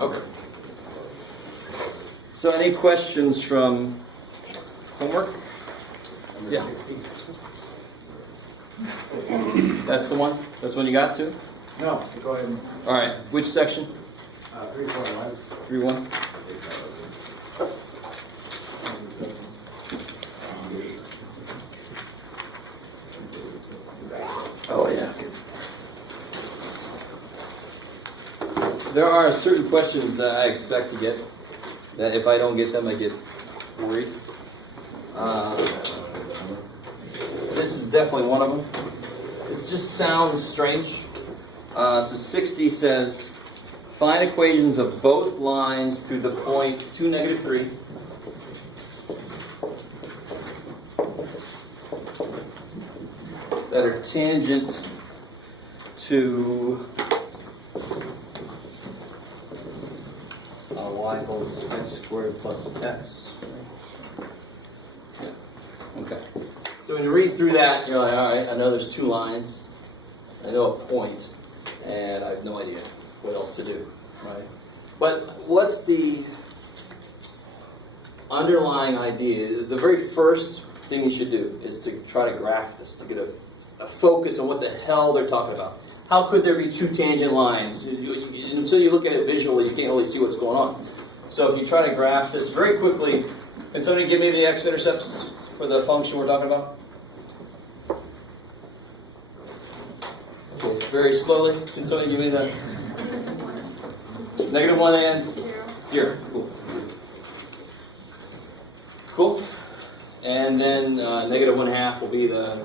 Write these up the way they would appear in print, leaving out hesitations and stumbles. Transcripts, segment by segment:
Okay. So any questions from homework? Yeah. That's the one? That's the one you got to? No, go ahead. All right. Which section? 3.1. 3-1. Oh, yeah. There are certain questions that I expect to get, that if I don't get them, I get worried. This is definitely one of them. It just sounds strange. So 60 says, find equations of both lines through the point 2, -3. That are tangent to y equals x squared plus x. Yeah. Okay. So when you read through that, you're like, all right, I know there's two lines, I know a point, and I have no idea what else to do, right? But what's the underlying idea? The very first thing you should do is to try to graph this, to get a focus on what the hell they're talking about. How could there be two tangent lines? Until you look at it visually, you can't really see what's going on. So if you try to graph this very quickly, can somebody give me the x-intercepts for the function we're talking about? Okay, very slowly. Can somebody give me the -1 and 0? Cool. Cool. And then -1/2 will be the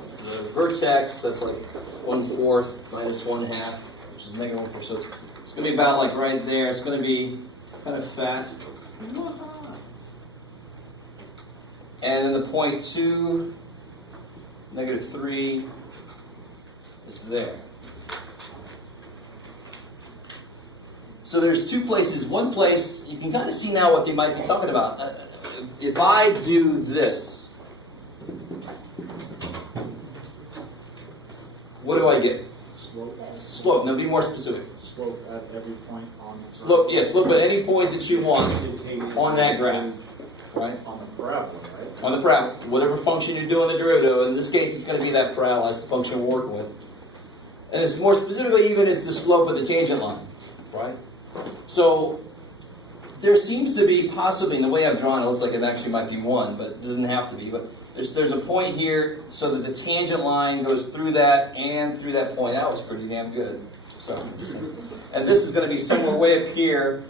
vertex. That's like 1/4 minus 1/2, which is -1/4. So it's going to be about like right there. It's going to be kind of fat. And then the point 2, -3 is there. So there's two places. One place, you can kind of see now what they might be talking about. If I do this, what do I get? Slope. Slope. Now be more specific. Slope at every point on the Slope, yeah, slope at any point that you want on that graph. Right? On the parabola, right? On the parabola. Whatever function you're doing the derivative, in this case it's going to be that parabola, that's the function we're working with. And it's more specifically even it's the slope of the tangent line. Right? So there seems to be possibly, in the way I've drawn it, looks like it actually might be 1, but it doesn't have to be. But there's a point here so that the tangent line goes through that and through that point. That was pretty damn good. So, and this is going to be somewhere way up here.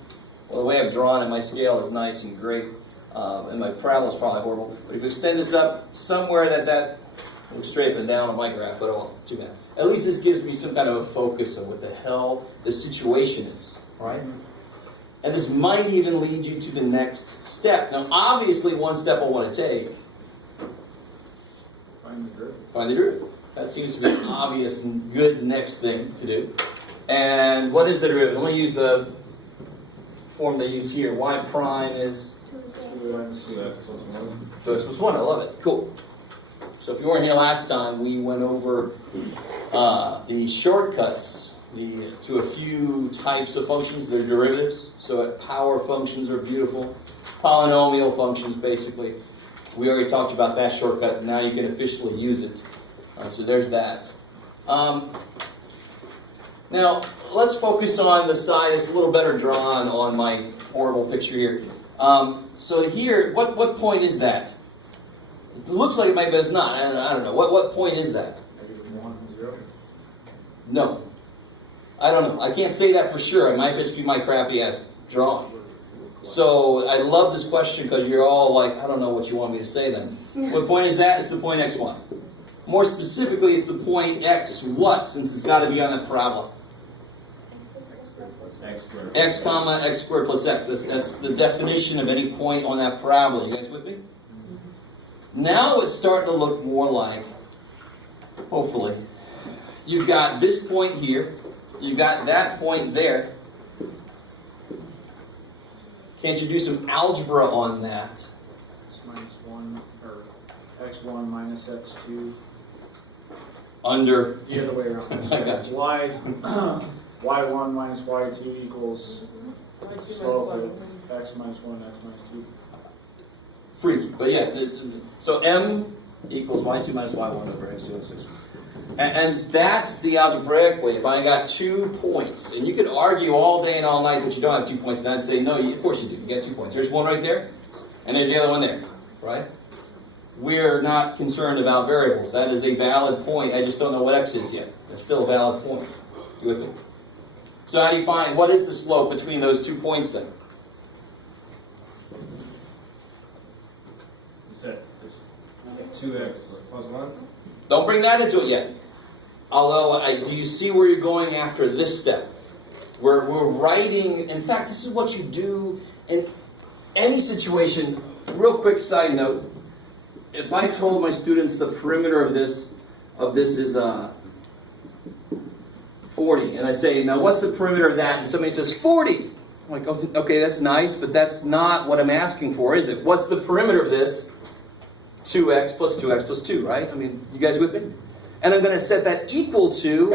Well, the way I've drawn it, my scale is nice and great. And my parabola is probably horrible. But if you extend this up somewhere that looks straight up and down on my graph, but oh, too bad. At least this gives me some kind of a focus of what the hell the situation is. Right? And this might even lead you to the next step. Now, obviously, one step I want to take. Find the derivative. Find the derivative. That seems to be an obvious and good next thing to do. And what is the derivative? Let me use the form they use here. Y prime is 2x plus 1. I love it. Cool. So if you weren't here last time, we went over the shortcuts to a few types of functions. They're derivatives. So power functions are beautiful. Polynomial functions, basically. We already talked about that shortcut. Now you can officially use it. So there's that. Now, let's focus on the side that's a little better drawn on my horrible picture here. So here, what point is that? It looks like it might, but it's not. I don't know. What point is that? -1, 0. No. I don't know. I can't say that for sure. It might just be my crappy ass drawing. So I love this question because you're all like, I don't know what you want me to say then. What point is that? It's the point x1. More specifically, it's the point x what, since it's got to be on the parabola? X comma x squared plus x. That's the definition of any point on that parabola. You guys with me? Now it's starting to look more like, hopefully, you've got this point here. You've got that point there. Can't you do some algebra on that? X minus 1, or x1 minus x2. Under. The other way around. I got you. Y1 minus y2 equals slope of x minus 1, x minus 2. Freaky, but yeah, so m equals y2 minus y1 over x2 over 6. And that's the algebraic way. If I got 2 points, and you could argue all day and all night that you don't have 2 points, and I'd say, no, of course you do. You get 2 points. There's one right there, and there's the other one there, right? We're not concerned about variables. That is a valid point. I just don't know what x is yet. That's still a valid point. You with me? So how do you find, what is the slope between those 2 points then? You said it's 2x plus 1? Don't bring that into it yet. Although, do you see where you're going after this step? We're writing, in fact, this is what you do in any situation. Real quick side note, if I told my students the perimeter of this is 40, and I say, now what's the perimeter of that? And somebody says 40. I'm like, okay, that's nice, but that's not what I'm asking for, is it? What's the perimeter of this? 2x plus 2x plus 2, right? I mean, you guys with me? And I'm going to set that equal to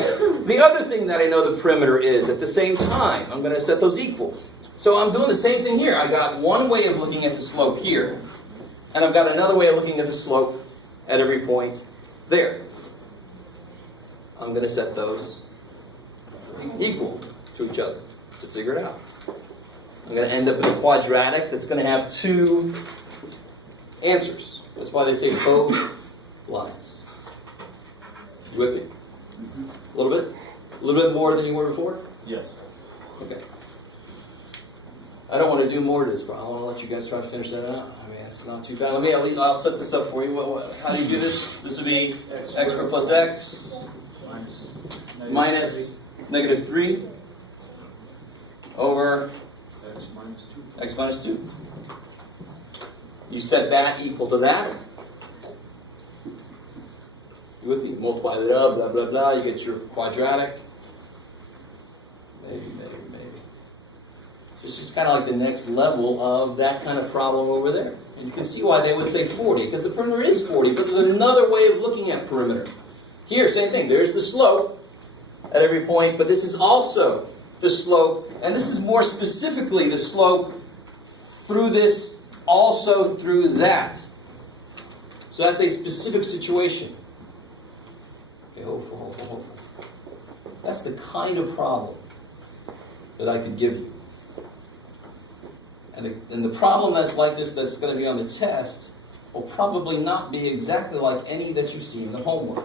the other thing that I know the perimeter is at the same time. I'm going to set those equal. So I'm doing the same thing here. I got one way of looking at the slope here, and I've got another way of looking at the slope at every point there. I'm going to set those equal to each other to figure it out. I'm going to end up with a quadratic that's going to have 2 answers. That's why they say both lines. You with me? A little bit? A little bit more than you were before? Yes. Okay. I don't want to do more to this, but I want to let you guys try to finish that out. I mean, it's not too bad. I'll set this up for you. How do you do this? This would be x squared plus x minus negative 3 over x minus 2. You set that equal to that. You with me? Multiply that up, blah, blah, blah. You get your quadratic. Maybe. So it's just kind of like the next level of that kind of problem over there. And you can see why they would say 40, because the perimeter is 40, but there's another way of looking at perimeter. Here, same thing. There's the slope at every point, but this is also the slope, and this is more specifically the slope through this, also through that. So that's a specific situation. Okay, hopeful. That's the kind of problem that I could give you. And the problem that's like this that's going to be on the test will probably not be exactly like any that you see in the homework.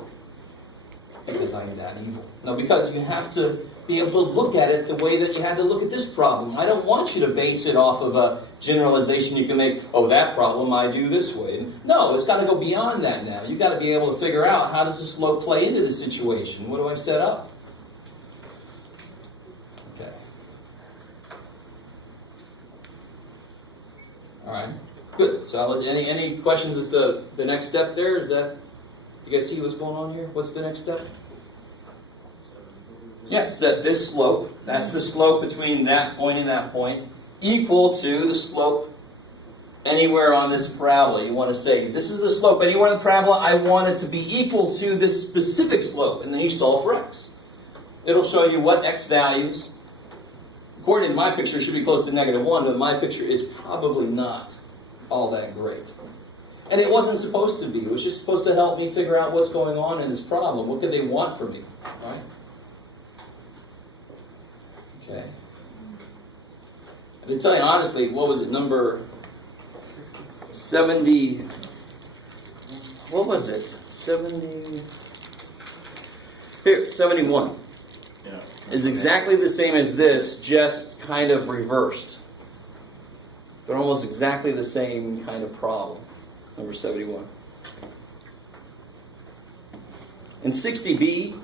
Because I'm that evil. No, because you have to be able to look at it the way that you had to look at this problem. I don't want you to base it off of a generalization you can make, oh, that problem I do this way. No, it's got to go beyond that now. You've got to be able to figure out, how does the slope play into this situation? What do I set up? Okay. All right. Good. So any questions as to the next step there? Is that, you guys see what's going on here? What's the next step? Yeah, set this slope, that's the slope between that point and that point, equal to the slope anywhere on this parabola. You want to say, this is the slope anywhere on the parabola, I want it to be equal to this specific slope, and then you solve for x. It'll show you what x values, according to my picture, should be close to -1, but my picture is probably not all that great. And it wasn't supposed to be. It was just supposed to help me figure out what's going on in this problem. What could they want from me? Right? Okay. And to tell you honestly, what was it? Number 70. What was it? 70. Here, 71. Yeah. Is exactly the same as this, just kind of reversed. They're almost exactly the same kind of problem. Number 71. In 60b,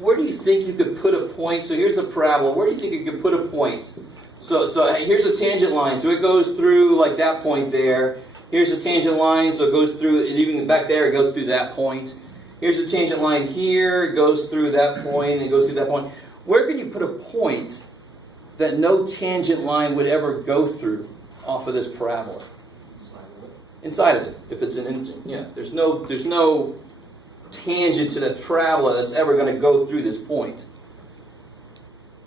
where do you think you could put a point? So here's the parabola. Where do you think you could put a point? So here's a tangent line. So it goes through like that point there. Here's a tangent line. So it goes through, and even back there, it goes through that point. Here's a tangent line here. It goes through that point, and it goes through that point. Where can you put a point that no tangent line would ever go through off of this parabola? Inside of it, if it's there's no tangent to that parabola that's ever going to go through this point.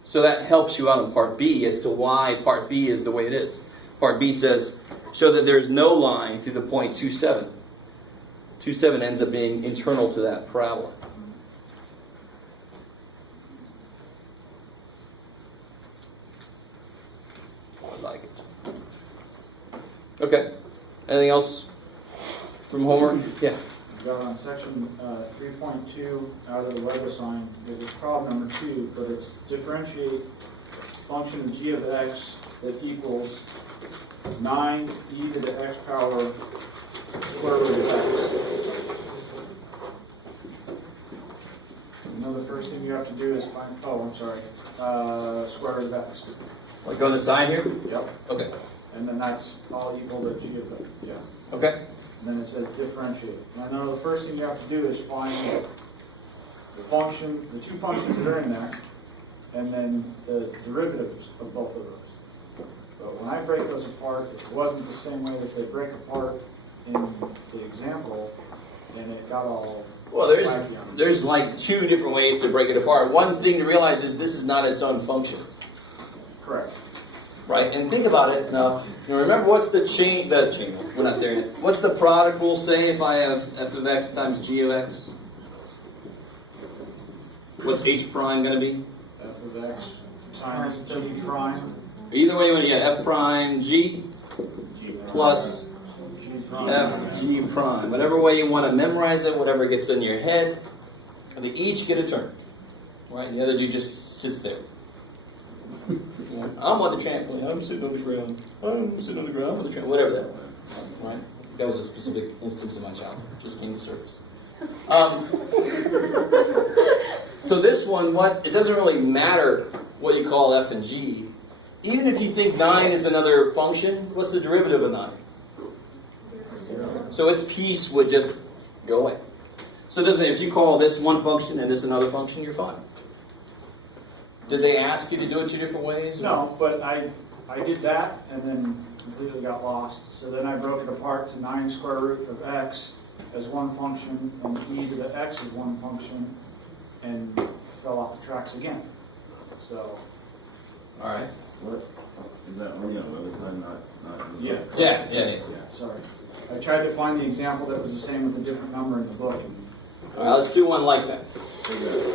So that helps you out in part B as to why part B is the way it is. Part B says, show that there's no line through the point 27. 27 ends up being internal to that parabola. I like it. Okay. Anything else from homework? Yeah. We've got on section 3.2 out of the Lego sign, there's this problem number 2, but it's differentiate function g of x that equals 9 e to the x power square root of x. You know the first thing you have to do is find, square root of x. Like on the side here? Yep. Okay. And then that's all equal to g of x. Yeah. Okay. And then it says differentiate. And I know the first thing you have to do is find the function, the two functions that are in there, and then the derivatives of both of those. But when I break those apart, it wasn't the same way that they break apart in the example, and it got all Well, there's like two different ways to break it apart. One thing to realize is this is not its own function. correct. Right? And think about it. Now remember, what's the chain, we're not there yet. What's the product rule say if I have f of x times g of x? What's h prime going to be? F of x times g prime. Either way you want to get f prime g plus G prime. f g prime. Whatever way you want to memorize it, whatever gets in your head, they each get a turn. Right? The other dude just sits there. I'm on the trampoline. I'm sitting on the ground. I'm sitting on the ground. I'm on the trampoline. Whatever that was. Right? That was a specific instance of my childhood. Just came to surface. So this one, it doesn't really matter what you call f and g. Even if you think 9 is another function, what's the derivative of 9? So its piece would just go away. So it doesn't, if you call this one function and this another function, you're fine. Did they ask you to do it two different ways? No, but I did that and then completely got lost. So then I broke it apart to 9 square root of x as one function and e to the x as one function and fell off the tracks again. So. All right. What? Is that only on the other side, not Yeah. Yeah. Sorry. I tried to find the example that was the same with a different number in the book. All right, let's do one like that.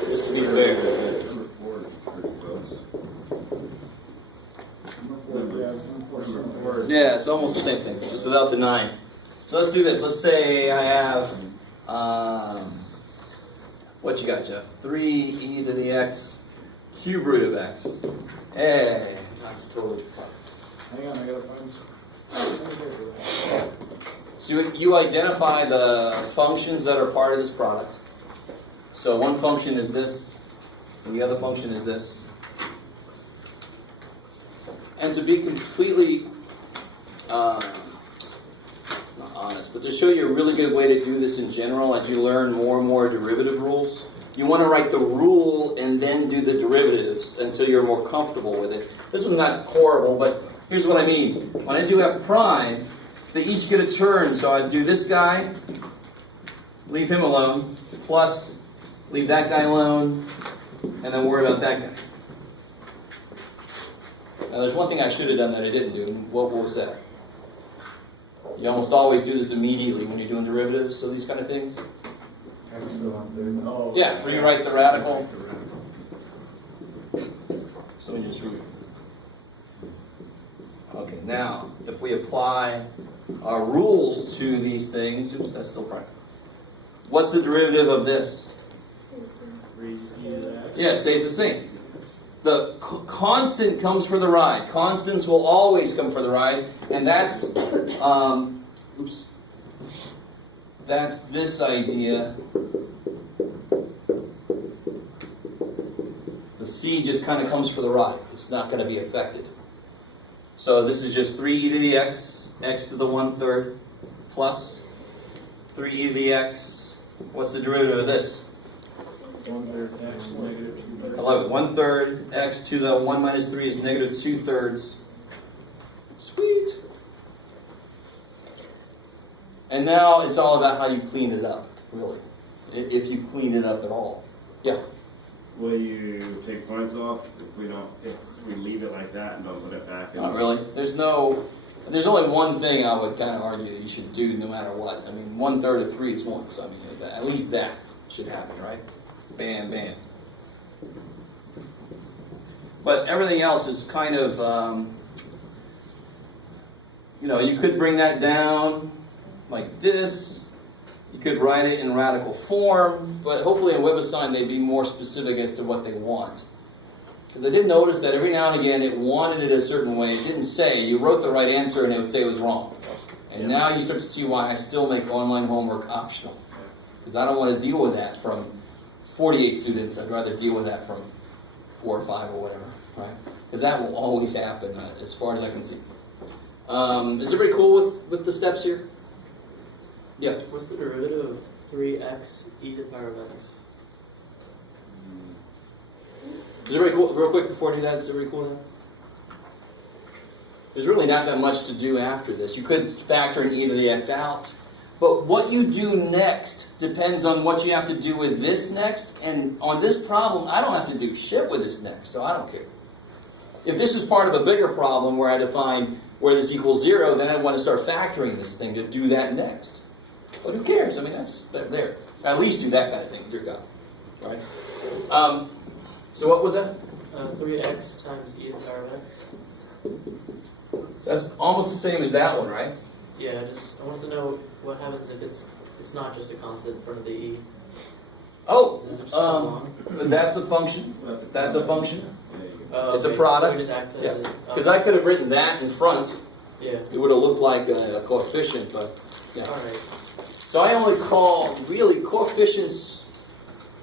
Just to be fair. Number 4 is pretty close. Number 4, Yeah, it's almost the same thing, just without the 9. So let's do this. Let's say I have, what you got, Jeff? 3e to the x cube root of x. Hey, that's totally fun. Hang on, I gotta find this. So you identify the functions that are part of this product. So one function is this, and the other function is this. And to be completely not honest, but to show you a really good way to do this in general, as you learn more and more derivative rules, you want to write the rule and then do the derivatives until you're more comfortable with it. This one's not horrible, but here's what I mean. When I do f prime, they each get a turn. So I do this guy, leave him alone, plus leave that guy alone, and then worry about that guy. Now there's one thing I should have done that I didn't do. What was that? You almost always do this immediately when you're doing derivatives, so these kind of things. Oh. Yeah, rewrite the radical. So we just read. Okay, now, if we apply our rules to these things, oops, that's still prime. What's the derivative of this? Yeah, it stays the same. The constant comes for the ride. Constants will always come for the ride, and that's, that's this idea. The c just kind of comes for the ride. It's not going to be affected. So this is just 3e to the x, x to the 1/3, plus 3e to the x. What's the derivative of this? 1/3 x negative 2/3. I love it. 1/3 x to the 1 minus 3 is negative 2/3. Sweet. And now it's all about how you clean it up, really. If you clean it up at all. Yeah. will you take points off if we leave it like that and don't put it back in? Not really. There's only one thing I would kind of argue that you should do no matter what. I mean, 1/3 of 3 is 1, so I mean, at least that should happen, right? Bam, bam. But everything else is kind of, you could bring that down like this. You could write it in radical form, but hopefully in WebAssign they'd be more specific as to what they want. Because I did notice that every now and again it wanted it a certain way. It didn't say. You wrote the right answer and it would say it was wrong. And now you start to see why I still make online homework optional. Because I don't want to deal with that from 48 students. I'd rather deal with that from 4 or 5 or whatever, right? Because that will always happen as far as I can see. Is everybody cool with the steps here? Yeah. What's the derivative of 3x e to the power of x? Is everybody cool? Real quick before I do that, is everybody cool with that? There's really not that much to do after this. You could factor in e to the x out. But what you do next depends on what you have to do with this next. And on this problem, I don't have to do shit with this next, so I don't care. If this is part of a bigger problem where I define where this equals 0, then I want to start factoring this thing to do that next. But who cares? I mean, that's there. At least do that kind of thing, dear God. Right? So what was that? 3x times e to the power of x. That's almost the same as that one, right? Yeah, I want to know what happens if it's not just a constant in front of the e. Oh, Does it just come along? that's a function. That's a function. It's a Okay, product. so we just act as Yeah. it- Because I could have written that in front. Yeah. It would have looked like a coefficient, but yeah. All right. So I only call, really, coefficients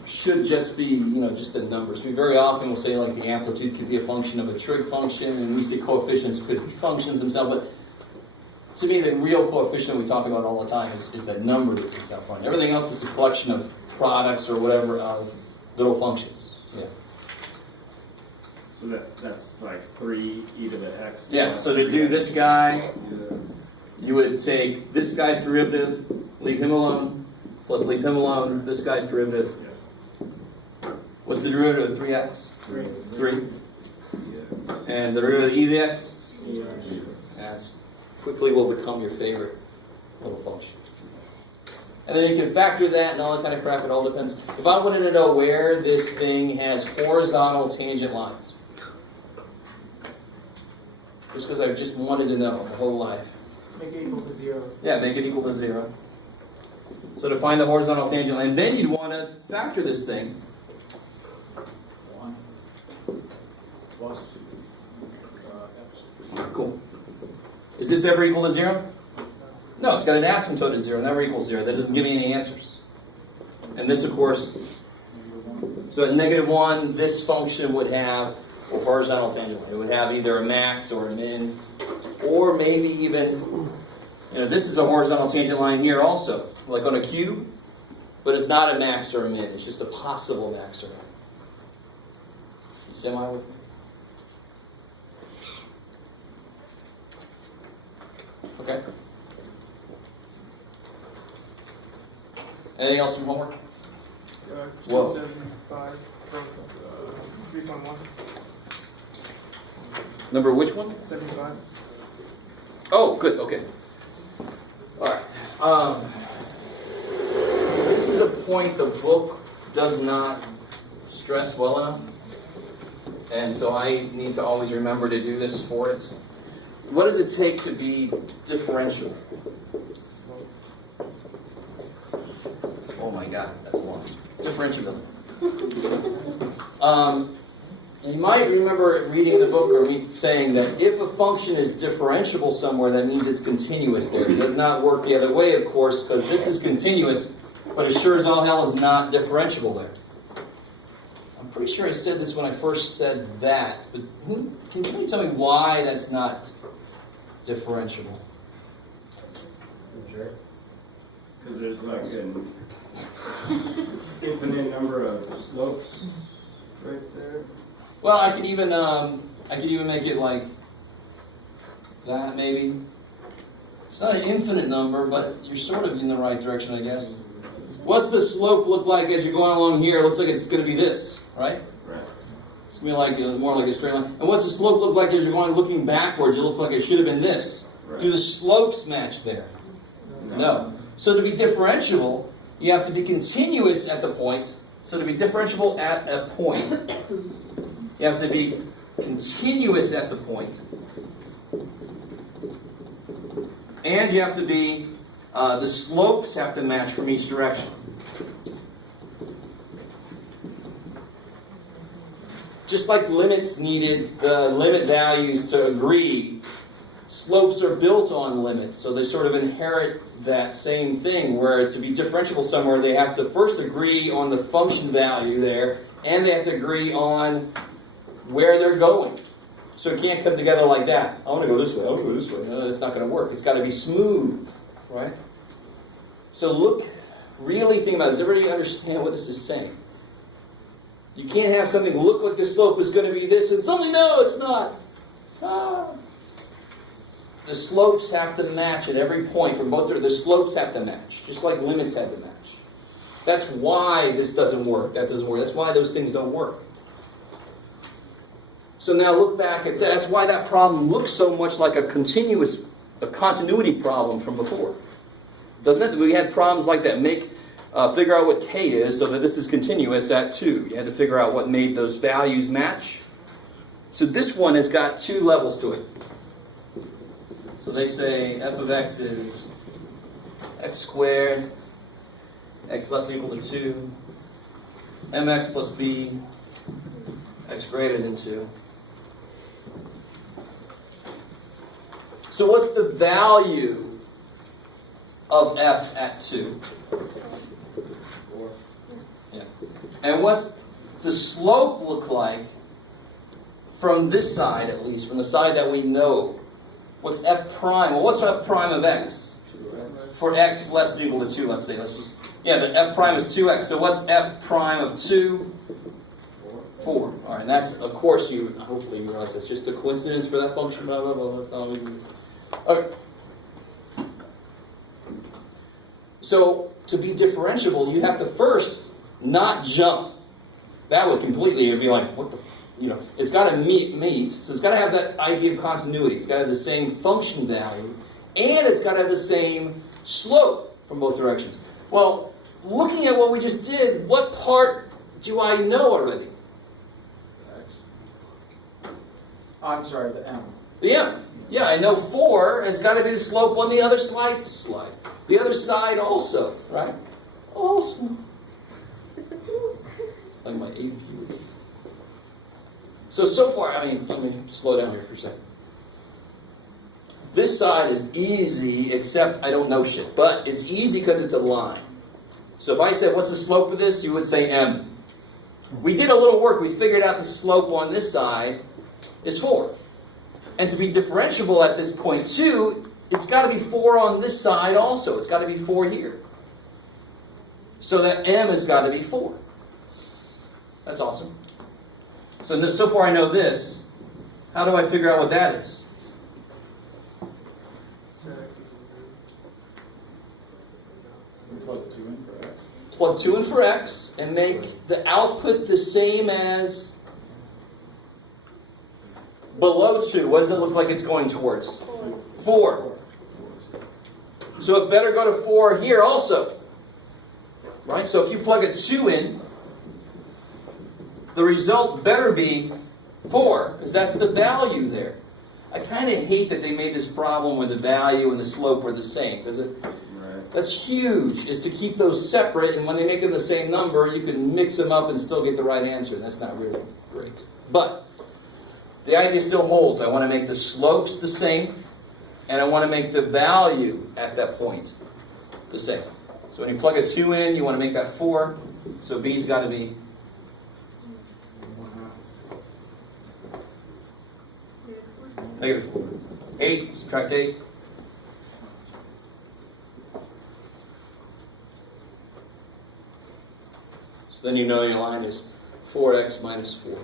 should just be, just the numbers. We very often will say, like, the amplitude could be a function of a trig function, and we say coefficients could be functions themselves, but to me, the real coefficient we talk about all the time is that number that sits out front. Everything else is a collection of products or whatever of little functions. Yeah. So that's like 3 e to the x. Yeah, plus so to do 3x. this guy, Yeah. you would take this guy's derivative, leave him alone, plus leave him alone, this guy's derivative. What's the derivative of 3x? 3. 3. Yeah. And the derivative of e to the x? Yeah. That's quickly will become your favorite little function. And then you can factor that and all that kind of crap, it all depends. If I wanted to know where this thing has horizontal tangent lines, just because I just wanted to know my whole life. Make it equal to 0. Yeah, make it equal to 0. So to find the horizontal tangent line, then you'd want to factor this thing. 1 plus x. Cool. Is this ever equal to 0? No, it's got an asymptote at 0, never equals 0. That doesn't give me any answers. And this, of course, so at -1, this function would have a horizontal tangent line. It would have either a max or a min, or maybe even, this is a horizontal tangent line here also, like on a cube, but it's not a max or a min. It's just a possible max or min. You semi with me? Okay. Anything else from homework? Whoa. 275, 3.1, Number which one? 75. Oh, good. Okay. All right. This is a point the book does not stress well enough, and so I need to always remember to do this for it. What does it take to be differential? Oh my God, that's long. Differentiability. You might remember reading the book or me saying that if a function is differentiable somewhere, that means it's continuous there. It does not work the other way, of course, because this is continuous, but as sure as all hell is not differentiable there. I'm pretty sure I said this when I first said that, but can you tell me why that's not differentiable? Because there's like an infinite number of slopes right there. Well, I could even make it like that, maybe. It's not an infinite number, but you're sort of in the right direction, I guess. What's the slope look like as you're going along here? It looks like it's going to be this, right? Right. It's going to be like more like a straight line. And what's the slope look like as you're going looking backwards? It looks like it should have been this. Right. Do the slopes match there? No. So to be differentiable, you have to be continuous at the point. So to be differentiable at a point, you have to be continuous at the point. And you have to be, the slopes have to match from each direction. Just like limits needed the limit values to agree, slopes are built on limits, so they sort of inherit that same thing, where to be differentiable somewhere, they have to first agree on the function value there, and they have to agree on where they're going. So it can't come together like that. I want to go this way, I want to go this way. No, it's not going to work. It's got to be smooth, right? So look, really think about it. Does everybody understand what this is saying? You can't have something look like the slope is going to be this, and suddenly, no, it's not. Ah. The slopes have to match at every point from both. The slopes have to match, just like limits have to match. That's why this doesn't work. That doesn't work. That's why those things don't work. So now look back at that. That's why that problem looks so much like a continuity problem from before. Doesn't it? We had problems like that. Figure out what k is so that this is continuous at 2. You had to figure out what made those values match. So this one has got 2 levels to it. So they say f of x is x squared, x less than or equal to 2, mx plus b, x greater than 2. So what's the value of f at 2? 4. Yeah. And what's the slope look like from this side, at least, from the side that we know? What's f prime? Well, what's f prime of x? 2x. For x less than or equal to 2, let's say. The f prime is 2x. So what's f prime of 2? 4. All right, and that's, of course, hopefully you realize that's just a coincidence for that function, blah, blah, blah. That's not even... Okay. So, to be differentiable, you have to first not jump. That would completely, it'd be like, what the... it's got to meet, so it's got to have that idea of continuity. It's got to have the same function value, and it's got to have the same slope from both directions. Well, looking at what we just did, what part do I know already? I'm sorry, the M. The m. Yeah, I know 4 has got to be the slope on the other slide. The other side also, right? Also. Like my 8th year. So far, let me slow down here for a second. This side is easy, except I don't know shit. But it's easy because it's a line. So if I said, what's the slope of this? You would say m. We did a little work. We figured out the slope on this side is 4. And to be differentiable at this point too, it's got to be 4 on this side also. It's got to be 4 here. So that m has got to be 4. That's awesome. So far I know this. How do I figure out what that is? Plug 2 in for x. Plug 2 in for x and make the output the same as below 2. What does it look like it's going towards? 4. So it better go to 4 here also. Right? So if you plug a 2 in, the result better be 4, because that's the value there. I kind of hate that they made this problem where the value and the slope are the same, because that's huge, is to keep those separate, and when they make them the same number, you can mix them up and still get the right answer, and that's not really great. But the idea still holds. I want to make the slopes the same, and I want to make the value at that point the same. So when you plug a 2 in, you want to make that 4, so b's got to be -4. 8, subtract 8. So then you know your line is 4x minus 4.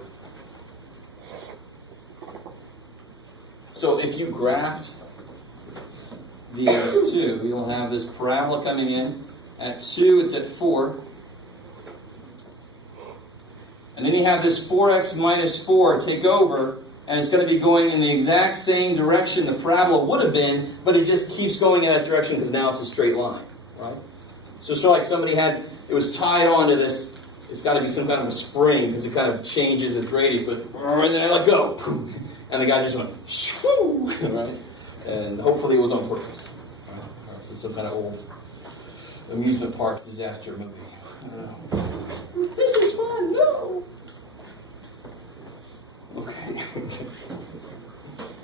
So if you graphed these two, you'll have this parabola coming in. At 2, it's at 4. And then you have this 4x minus 4 take over, and it's going to be going in the exact same direction the parabola would have been, but it just keeps going in that direction because now it's a straight line, right? So it's sort of like somebody it was tied onto this. It's got to be some kind of a spring because it kind of changes its radius, but and then I let go, and the guy just went shoo, right? And hopefully it was on purpose. Right? So it's some kind of old amusement park disaster movie. I don't know. This is fun. No. Okay.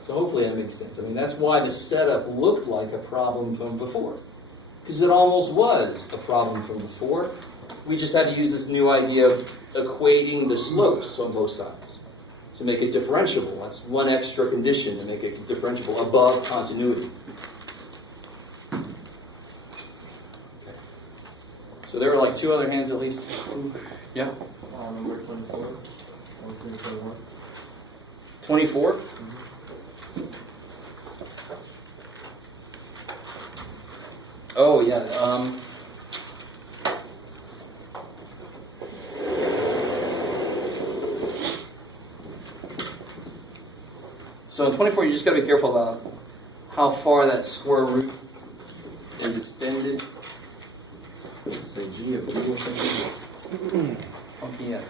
So hopefully that makes sense. I mean, that's why the setup looked like a problem from before, because it almost was a problem from before. We just had to use this new idea of equating the slopes on both sides to make it differentiable. That's one extra condition to make it differentiable above continuity. Okay. So there are like two other hands at least. Yeah? Number 24. 21. 24? Oh, yeah. So in 24, you just got to be careful about how far that square root is extended. Does it say G of G or something? Okay, yeah.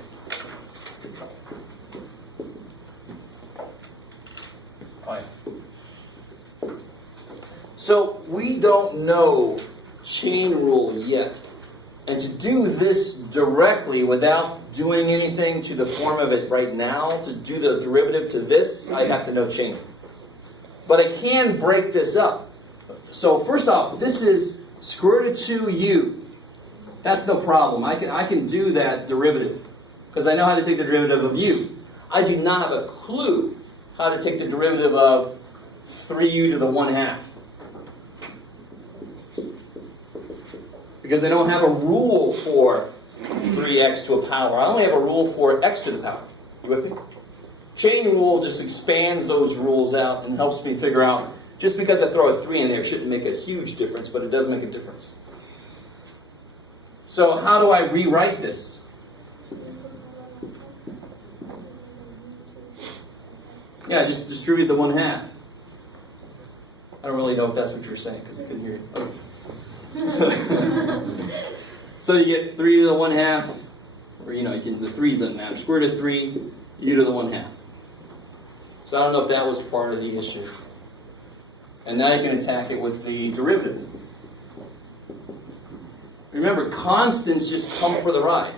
Oh, yeah. So we don't know chain rule yet. And to do this directly without doing anything to the form of it right now, to do the derivative to this, I have to know chain. But I can break this up. So first off, this is square root of 2u. That's no problem. I can do that derivative because I know how to take the derivative of u. I do not have a clue how to take the derivative of 3u to the 1/2. Because I don't have a rule for 3x to a power. I only have a rule for x to the power. You with me? Chain rule just expands those rules out and helps me figure out, just because I throw a 3 in there shouldn't make a huge difference, but it does make a difference. So how do I rewrite this? Yeah, just distribute the 1/2. I don't really know if that's what you're saying because I couldn't hear you. Okay. So you get 3 to the 1/2, or you can, the 3 doesn't matter. Square root of 3, u to the 1/2. So I don't know if that was part of the issue. And now you can attack it with the derivative. Remember, constants just come for the ride.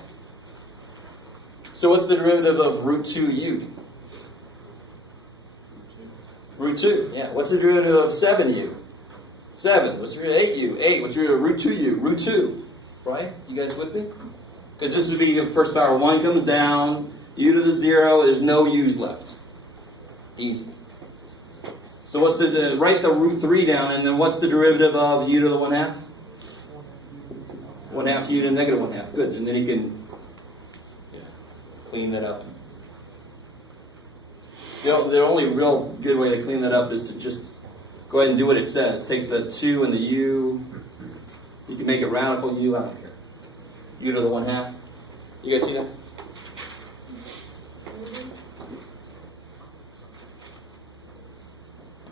So what's the derivative of root 2u? Root 2, yeah. What's the derivative of 7u? 7. What's the root of 8u? 8. What's the root of root 2u? Root 2. Right? You guys with me? Because this would be your first power. 1 comes down, u to the 0, there's no u's left. Easy. So what's write the root 3 down, and then what's the derivative of u to the 1/2? 1/2 u to the negative 1/2. Good. And then you can clean that up. The only real good way to clean that up is to just go ahead and do what it says. Take the 2 and the u. You can make it radical u. I don't care. U to the 1/2. You guys see that?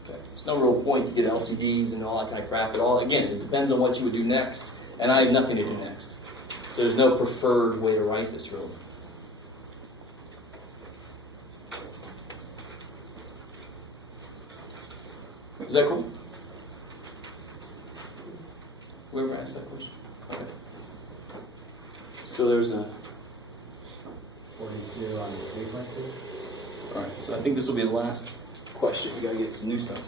Okay. There's no real point to get LCDs and all that kind of crap at all. Again, it depends on what you would do next. And I have nothing to do next. So there's no preferred way to write this, really. Is that cool? Whoever asked that question? Okay. So there's a 42 on the 3.2. Alright, so I think this will be the last question. You gotta get some new stuff.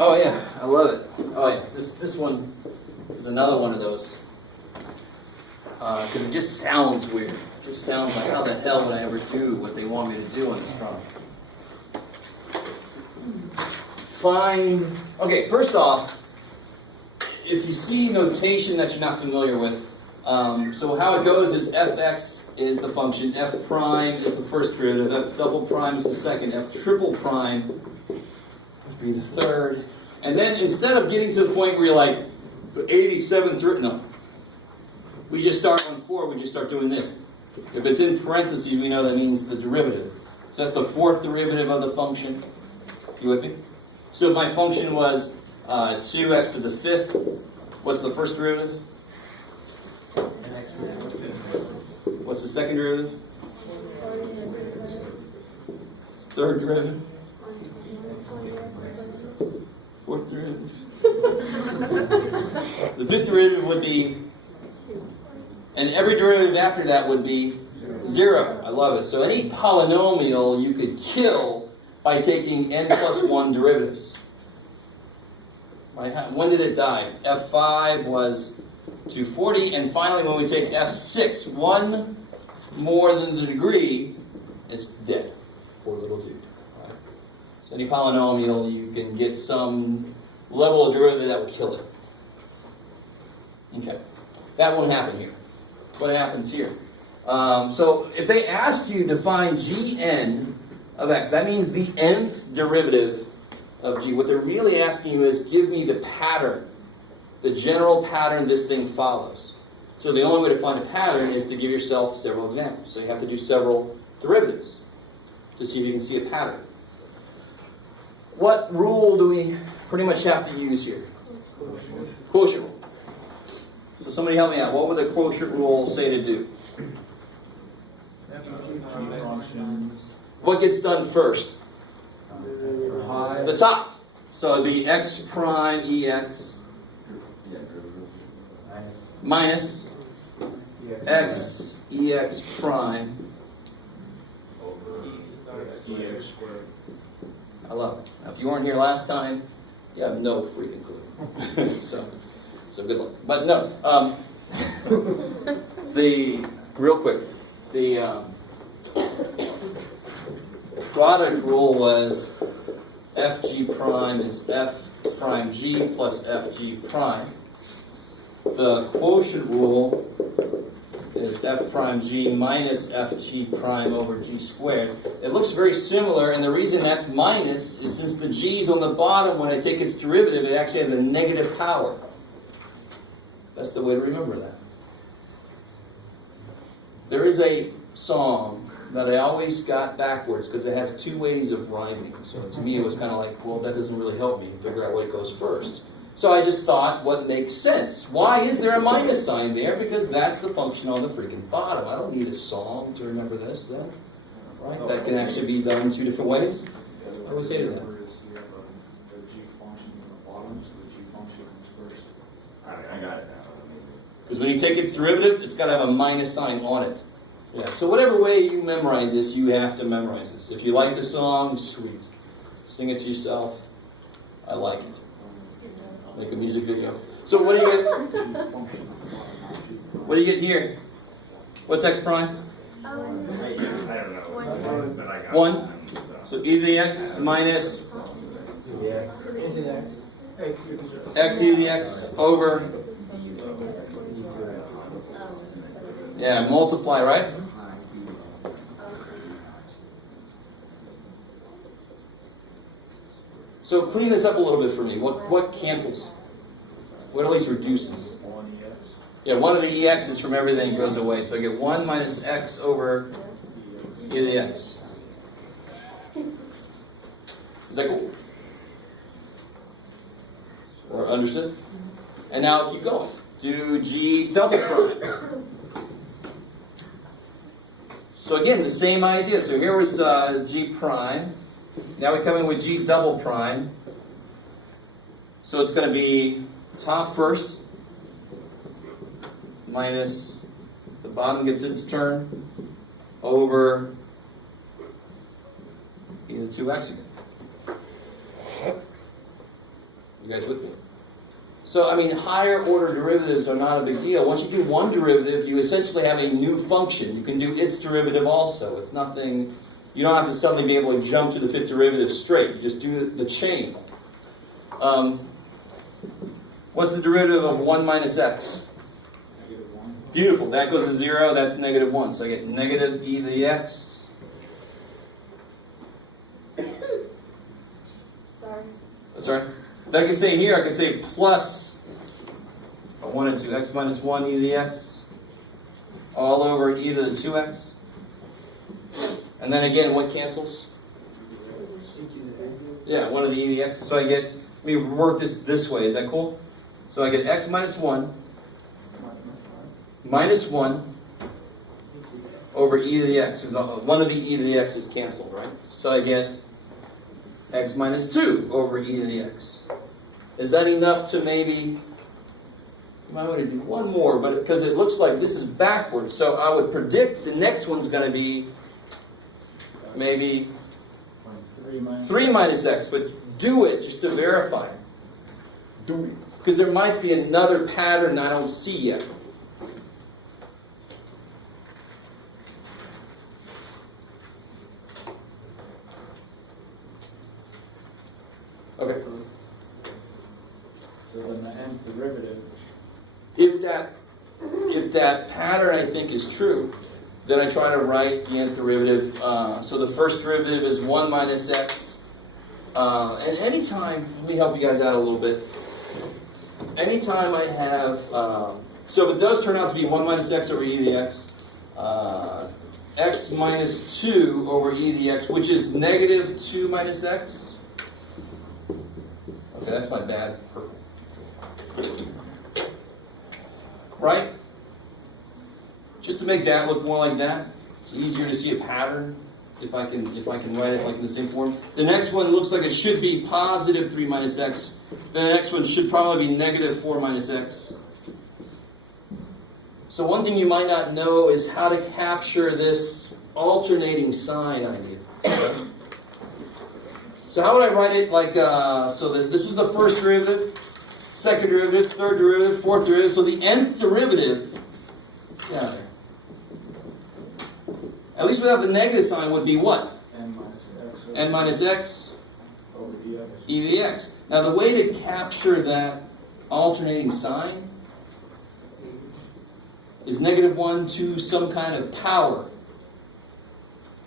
Oh yeah, I love it. Oh yeah, this one is another one of those. Because it just sounds weird. It just sounds like, how the hell would I ever do what they want me to do on this problem? Find, okay, first off, if you see notation that you're not familiar with, so how it goes is fx is the function, f prime is the first derivative, f double prime is the second, f triple prime would be the third. And then instead of getting to the point where you're like, the 87th derivative, no. We just start on 4, we just start doing this. If it's in parentheses, we know that means the derivative. So that's the fourth derivative of the function. You with me? So if my function was 2x to the fifth, what's the first derivative? What's the second derivative? Third derivative? Fourth derivative? The fifth derivative would be, and every derivative after that would be 0. I love it. So any polynomial you could kill by taking n plus 1 derivatives. Right? When did it die? f5 was 240, and finally when we take f6, 1 more than the degree, it's dead. Poor little dude. Right? So any polynomial, you can get some level of derivative that would kill it. Okay. That won't happen here. What happens here? So if they ask you to find gn of x, that means the nth derivative of g. What they're really asking you is, give me the pattern, the general pattern this thing follows. So the only way to find a pattern is to give yourself several examples. So you have to do several derivatives to see if you can see a pattern. What rule do we pretty much have to use here? Quotient rule. So somebody help me out. What would the quotient rule say to do? What gets done first? The top. So the x prime ex minus x ex prime EX squared. I love it. Now, if you weren't here last time, you have no freaking clue. so good luck. But no, real quick, the product rule was fg prime is f prime g plus fg prime. The quotient rule is f prime g minus fg prime over g squared. It looks very similar, and the reason that's minus is since the g's on the bottom, when I take its derivative, it actually has a negative power. That's the way to remember that. There is a song that I always got backwards because it has two ways of rhyming. So to me it was kind of like, well, that doesn't really help me figure out what goes first. So I just thought, what makes sense? Why is there a minus sign there? Because that's the function on the freaking bottom. I don't need a song to remember this then. Right? That can actually be done two different ways. I would say to that. You have the g function on the bottom, so the g function comes first. I got it now. Because when you take its derivative, it's got to have a minus sign on it. Yeah. So whatever way you memorize this, you have to memorize this. If you like the song, sweet. Sing it to yourself. I like it. Make a music video. So what do you get? What do you get here? What's x prime? I don't know. But I got 1. it. So e to the x minus x e to the x over, yeah, multiply, right? So clean this up a little bit for me. What cancels? What at least reduces? Yeah, one of the ex's from everything goes away. So I get 1 minus x over e to the x. Is that cool? Or understood? And now keep going. Do g double prime. So again, the same idea. So here was g prime. Now we come in with g double prime. So it's going to be top first minus the bottom gets its turn over e to the 2x again. You guys with me? So, I mean, higher order derivatives are not a big deal. Once you do one derivative, you essentially have a new function. You can do its derivative also. It's nothing, you don't have to suddenly be able to jump to the fifth derivative straight. You just do the chain. What's the derivative of 1 minus x? Beautiful, that goes to 0, that's negative 1. So I get negative e to the x. Sorry. That's right. Then I can say here, I can say plus 1 and 2, x minus 1 e to the x, all over e to the 2x. And then again, what cancels? Yeah, 1 of the e to the x. So I get, let me work this way, is that cool? So I get x minus 1 minus 1 over e to the x. Is 1 of the e to the x is canceled, right? So I get x minus 2 over e to the x. Is that enough to maybe, you might want to do one more, but because it looks like this is backwards, so I would predict the next one's going to be maybe 3 minus x, but do it just to verify. Do it. Because there might be another pattern I don't see yet. Okay. So then the nth derivative. If that pattern I think is true, then I try to write the nth derivative. So the first derivative is 1 minus x. And anytime, let me help you guys out a little bit. Anytime I have, so if it does turn out to be 1 minus x over e to the x, x minus 2 over e to the x, which is negative 2 minus x. Okay, that's my bad purple. Right? Just to make that look more like that, it's easier to see a pattern if I can write it like in the same form. The next one looks like it should be positive 3 minus x. The next one should probably be negative 4 minus x. So one thing you might not know is how to capture this alternating sign idea. So how would I write it? Like so that this was the first derivative, second derivative, third derivative, fourth derivative. So the nth derivative, yeah, there. At least without the negative sign would be what? N minus x. N minus x Over dx. e to the x. Now the way to capture that alternating sign is negative 1 to some kind of power.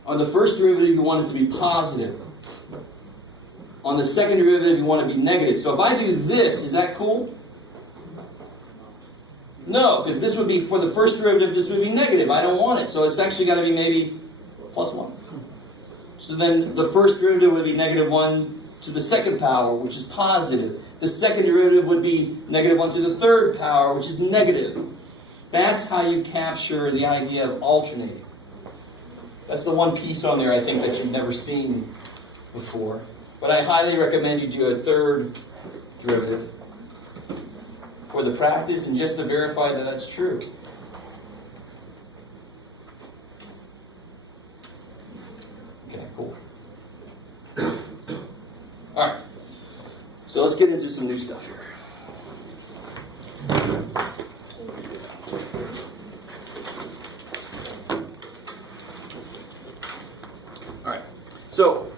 On the first derivative you want it to be positive. On the second derivative you want it to be negative. So if I do this, is that cool? No, because this would be, for the first derivative, this would be negative. I don't want it. So it's actually got to be maybe plus 1. So then the first derivative would be negative 1 to the second power, which is positive. The second derivative would be negative 1 to the third power, which is negative. That's how you capture the idea of alternating. That's the one piece on there I think that you've never seen before. But I highly recommend you do a third derivative for the practice and just to verify that that's true. Okay, cool. All right. So let's get into some new stuff here. All right. So,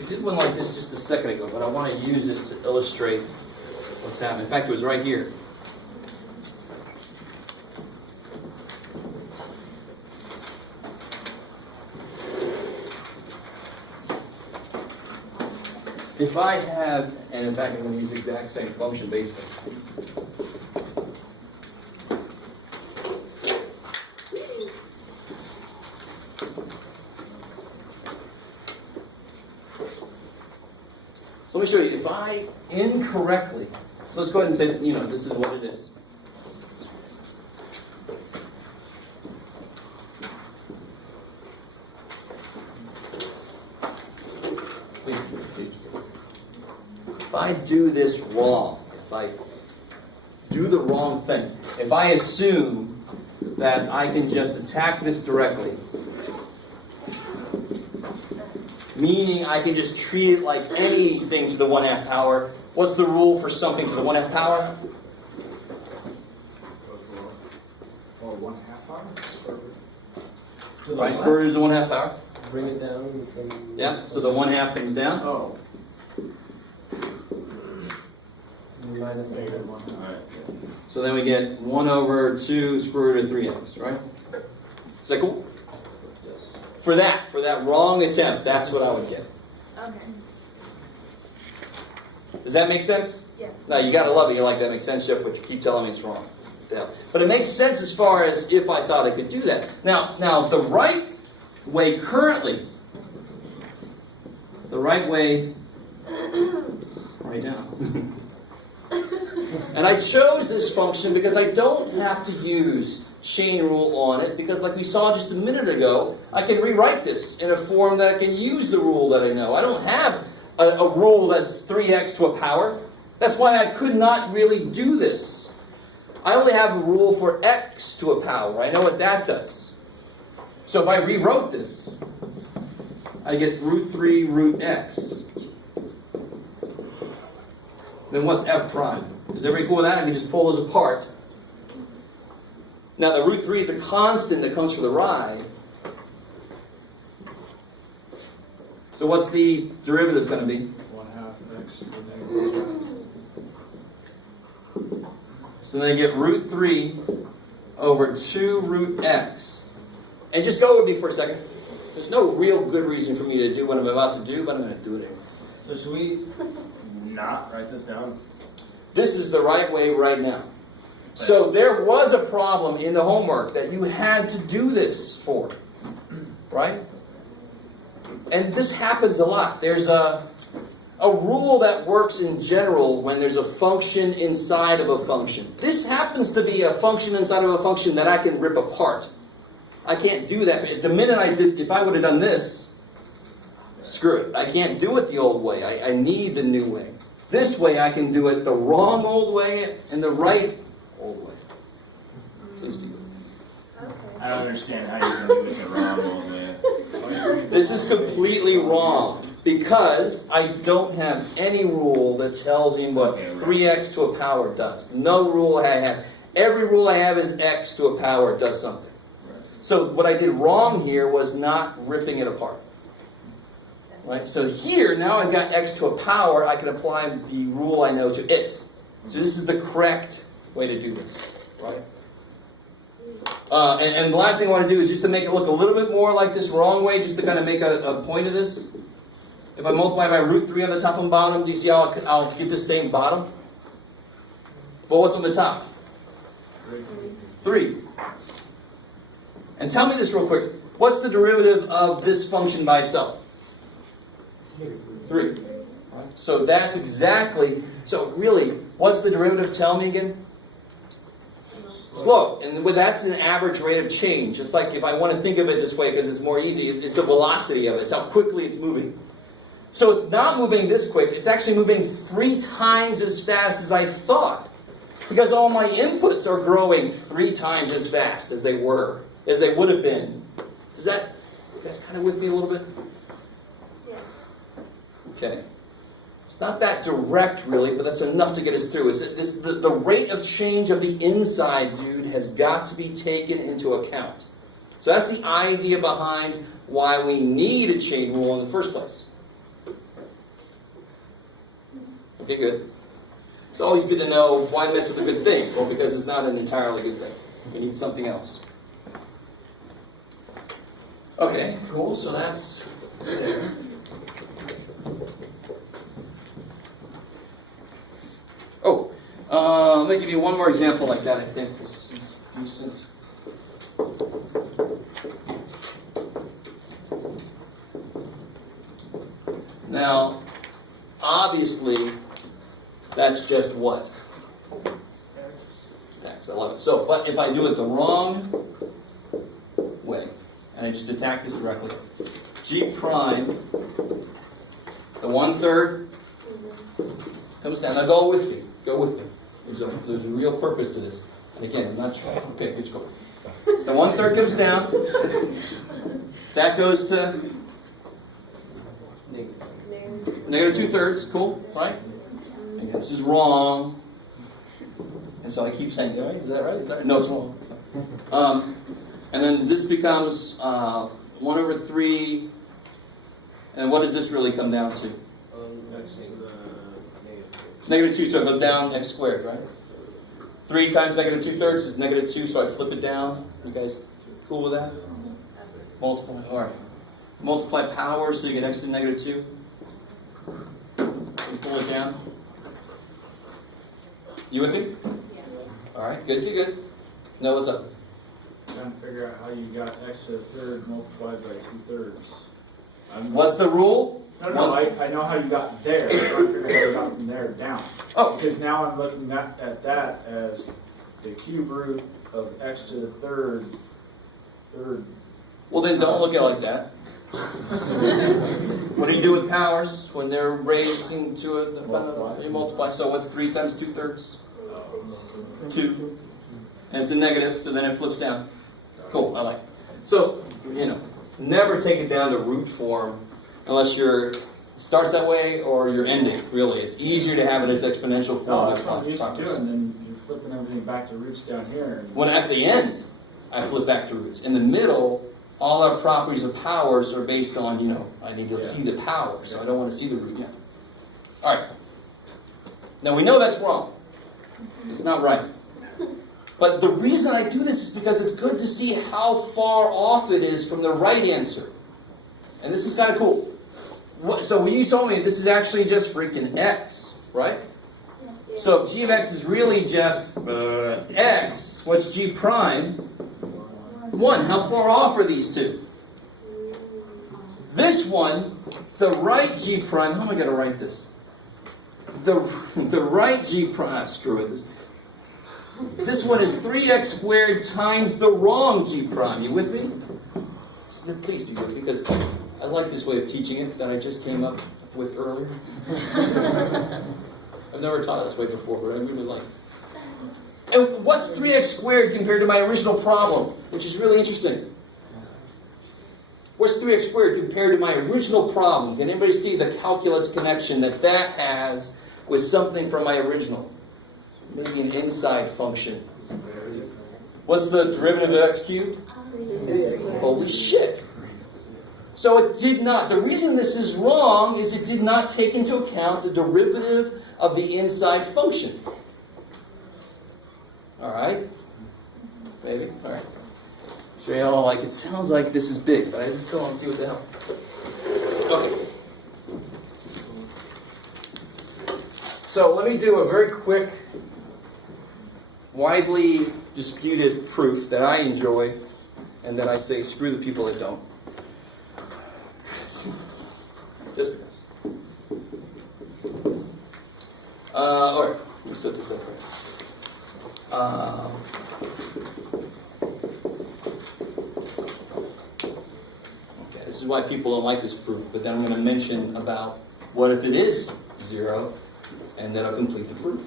we did one like this just a second ago, but I want to use it to illustrate what's happening. In fact, it was right here. If I have, and in fact I'm going to use the exact same function basically. So let me show you, if I incorrectly, so let's go ahead and say, this is what it is. Please. If I do this wrong, if I do the wrong thing, if I assume that I can just attack this directly, meaning I can just treat it like anything to the 1/2 power. What's the rule for something to the 1/2 power? Or 1/2 power? Right, square root is the 1/2 power. Bring it down. Yeah, so the 1/2 comes down. Oh. Minus negative 1. Alright. So then we get 1 over 2 square root of 3x, right? Is that cool? For that wrong attempt, that's what I would get. Okay. Does that make sense? Yes. Now, you gotta love it. You're like, that makes sense, Jeff, but you keep telling me it's wrong. Yeah. But it makes sense as far as if I thought I could do that. Now, the right way currently, right now. And I chose this function because I don't have to use chain rule on it, because like we saw just a minute ago, I can rewrite this in a form that I can use the rule that I know. I don't have a rule that's 3x to a power. That's why I could not really do this. I only have a rule for x to a power. I know what that does. So if I rewrote this, I get root 3 root x. Then what's f prime? Is everybody cool with that? I can just pull those apart. Now the root 3 is a constant that comes from the ride. So what's the derivative going to be? 1/2 x to the negative 1. So then I get root 3 over 2 root x. And just go with me for a second. There's no real good reason for me to do what I'm about to do, but I'm going to do it anyway. So should we not write this down? This is the right way right now. So there was a problem in the homework that you had to do this for, right? And this happens a lot. There's a rule that works in general when there's a function inside of a function. This happens to be a function inside of a function that I can rip apart. I can't do that. The minute if I would have done this, screw it. I can't do it the old way. I need the new way. This way I can do it the wrong old way and the right old way. Please do it. Okay. I don't understand how you're going to do this the wrong old way. This is completely wrong because I don't have any rule that tells me what 3x to a power does. No rule I have. Every rule I have is x to a power does something. So what I did wrong here was not ripping it apart. Right? So here, now I've got x to a power, I can apply the rule I know to it. So this is the correct way to do this. Right? And the last thing I want to do is just to make it look a little bit more like this wrong way, just to kind of make a point of this. If I multiply by root 3 on the top and bottom, do you see how I'll get the same bottom? But what's on the top? 3. And tell me this real quick. What's the derivative of this function by itself? 3. So that's exactly, so really, what's the derivative? Tell me again. Slope. And that's an average rate of change. It's like if I want to think of it this way because it's more easy, it's the velocity of it. It's how quickly it's moving. So it's not moving this quick. It's actually moving 3 times as fast as I thought. Because all my inputs are growing 3 times as fast as they would have been. Does that, you guys kind of with me a little bit? Yes. Okay. It's not that direct, really, but that's enough to get us through. Is that the rate of change of the inside, dude, has got to be taken into account. So that's the idea behind why we need a chain rule in the first place. Okay, good. It's always good to know why mess with a good thing. Well, because it's not an entirely good thing. You need something else. Okay, cool. So that's there. Oh, let me give you one more example like that, I think. This is decent. Now, obviously, that's just what? X. I love it. So, but if I do it the wrong way, and I just attack this directly, G prime, the 1/3 comes down. Now go with me. Go with me. There's a real purpose to this. And again, I'm not sure. Okay, good go. The 1/3 comes down. That goes to negative 2/3. Cool, right? And this is wrong. And so I keep saying, right? Is that right? Is that right? No, it's wrong. And then this becomes 1/3. And what does this really come down to? X to the negative 2. Negative 2, so it goes down x squared, right? 3 times negative 2/3 is negative 2, so I flip it down. You guys cool with that? Multiply, all right. Multiply power, so you get x to the negative 2. And pull it down. You with me? Yeah. All right, good, good. No, what's up? Trying to figure out how you got x to the third multiplied by 2/3. What's the rule? No, I know how you got there. I'm trying to figure out how you got from there down. Oh, Because now I'm looking at that as the cube root of x to the third. well then don't look at it like that. What do you do with powers when they're raising to it? Multiply. You multiply. So what's 3 times 2/3? 2. And it's a negative, so then it flips down. Cool, I like it. So, never take it down to root form unless you're starts that way or you're ending, really. It's easier to have it as exponential No, form. that's what I'm used to doing. Then you're flipping everything back to roots down here. And When at the end, I flip back to roots. In the middle, all our properties of powers are based on, I need to see the power, so I don't want to see the root yet. All right. Now we know that's wrong. It's not right. But the reason I do this is because it's good to see how far off it is from the right answer. And this is kind of cool. So when you told me this is actually just freaking x, right? So if g of x is really just x, what's g prime? 1. How far off are these two? This one, the right g prime, how am I going to write this? The right g prime, screw it. This one is 3x squared times the wrong g prime. You with me? Please be with me, because I like this way of teaching it that I just came up with earlier. I've never taught it this way before, but I really like it. And what's 3x squared compared to my original problem? Which is really interesting. What's 3x squared compared to my original problem? Can anybody see the calculus connection that has with something from my original? Maybe an inside function. What's the derivative of x cubed? Holy shit. So it did not, the reason this is wrong is it did not take into account the derivative of the inside function. Alright? Maybe? Alright. So you all it sounds like this is big, but let's go on and see what the hell. Okay. So let me do a very quick, widely disputed proof that I enjoy, and then I say screw the people that don't. Just because. Alright, let me set this up right. Okay, this is why people don't like this proof, but then I'm going to mention about what if it is 0, and then I'll complete the proof.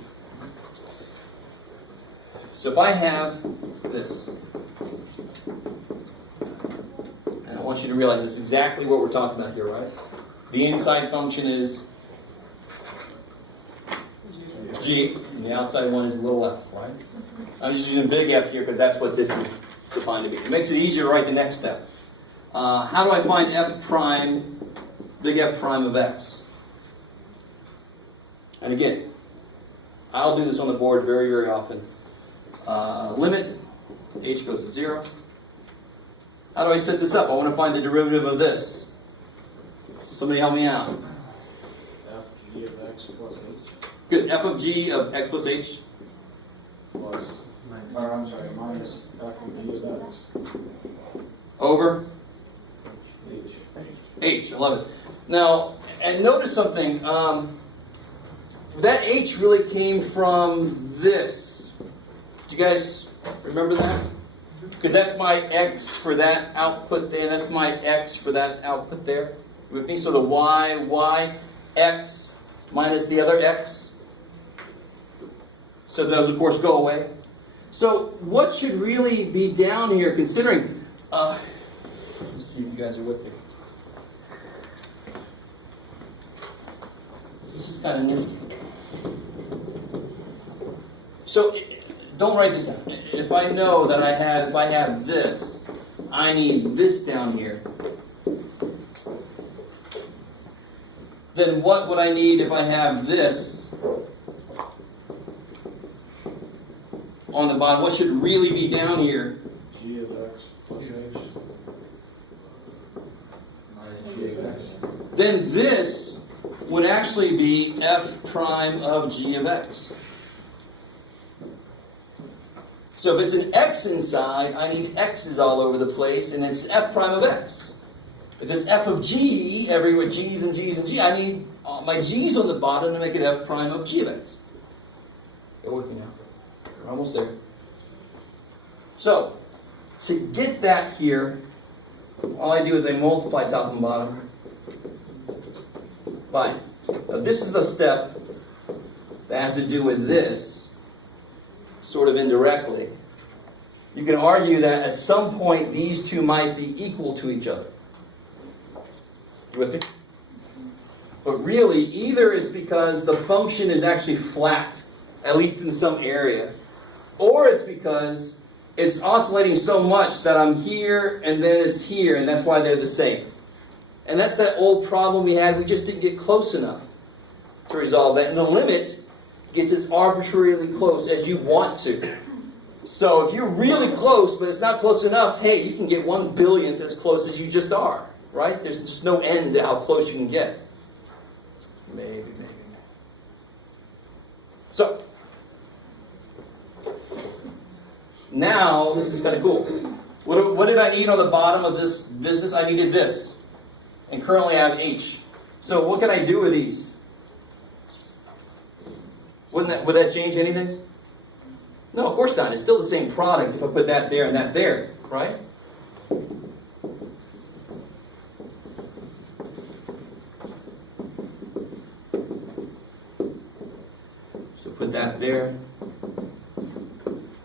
So if I have this, and I want you to realize this is exactly what we're talking about here, right? The inside function is g, and the outside one is little f, right? I'm just using big F here because that's what this is defined to be. It makes it easier to write the next step. How do I find f prime, big F prime of x? And again, I'll do this on the board very, very often. Limit, h goes to 0. How do I set this up? I want to find the derivative of this. So somebody help me out. f g of x plus h Good, f of g of x plus h. plus, or I'm sorry, minus f of g of x Over h. h. I love it. Now, and notice something. That h really came from this. Do you guys remember that? Because that's my x for that output there. That's my x for that output there. You with me? So the y, x minus the other x. So those, of course, go away. So what should really be down here, considering... let's see if you guys are with me. This is kind of nifty. So don't write this down. If I know that if I have this, I need this down here. Then what would I need if I have this on the bottom, what should really be down here, G of x plus h minus g of x. then this would actually be f prime of g of x. So if it's an x inside, I need x's all over the place, and it's f prime of x. If it's f of g, everywhere g's and g's and g, I need my g's on the bottom to make it f prime of g of x. Go with me now. We're almost there. So, to get that here, all I do is I multiply top and bottom by. Now this is the step that has to do with this, sort of indirectly. You can argue that at some point these two might be equal to each other. You with me? But really, either it's because the function is actually flat, at least in some area, or it's because it's oscillating so much that I'm here and then it's here, and that's why they're the same. And that's that old problem we had. We just didn't get close enough to resolve that. And the limit gets as arbitrarily close as you want to. So if you're really close, but it's not close enough, hey, you can get 1/1000th as close as you just are, right? There's just no end to how close you can get. Maybe. So, now this is kind of cool. What did I need on the bottom of this business? I needed this. And currently I have H. So what can I do with these? Would that change anything? No, of course not. It's still the same product if I put that there and that there, right? So put that there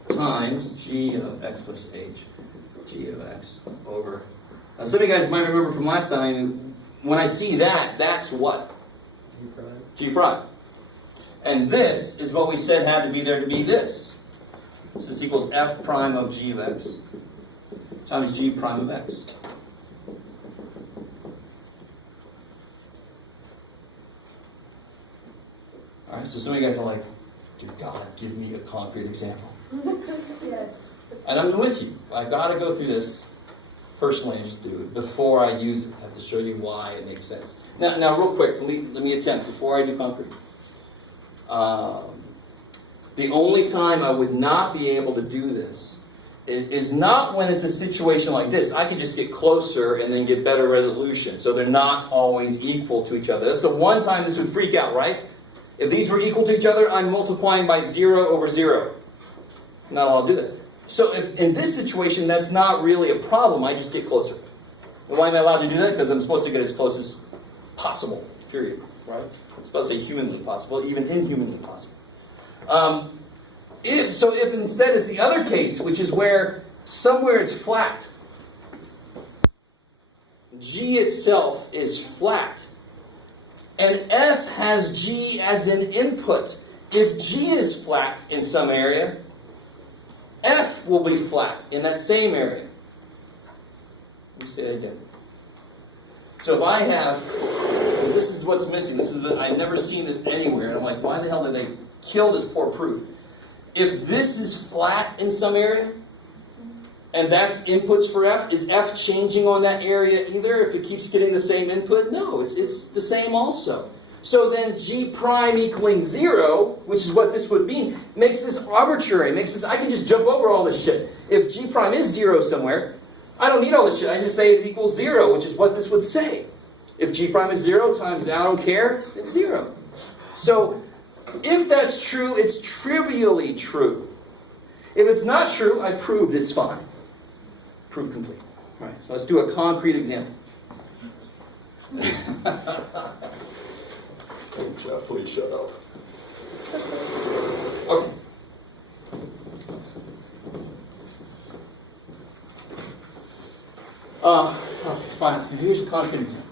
times g of x plus h, g of x over. Now some of you guys might remember from last time, when I see that, that's what? G prime. G prime. And this is what we said had to be there to be this. So this equals f prime of g of x times g prime of x. Alright, so some of you guys are like, "Dear God, give me a concrete example." Yes. And I'm with you. I gotta go through this personally and just do it before I use it. I have to show you why it makes sense. Now real quick, let me attempt before I do concrete. The only time I would not be able to do this is not when it's a situation like this. I can just get closer and then get better resolution. So they're not always equal to each other. That's the one time this would freak out, right? If these were equal to each other, I'm multiplying by 0 over 0. Not allowed to do that. So if in this situation, that's not really a problem. I just get closer. And why am I allowed to do that? Because I'm supposed to get as close as possible, period. Right? I'm supposed to say humanly possible, even inhumanly possible. If instead it's the other case, which is where somewhere it's flat, G itself is flat, and F has G as an input. If G is flat in some area, F will be flat in that same area. Let me say that again. So if I have, because this is what's missing, I've never seen this anywhere, and I'm like, why the hell did they kill this poor proof? If this is flat in some area, and that's inputs for F, is F changing on that area either if it keeps getting the same input? No, it's the same also. So then G prime equaling 0, which is what this would mean, makes this arbitrary. I can just jump over all this shit. If G prime is 0 somewhere, I don't need all this shit. I just say it equals 0, which is what this would say. If G prime is 0 times I don't care, it's 0. So if that's true, it's trivially true. If it's not true, I proved it's fine. Proof complete. All right, so let's do a concrete example. Please shut up. Okay. Okay, fine. Here's a concrete example.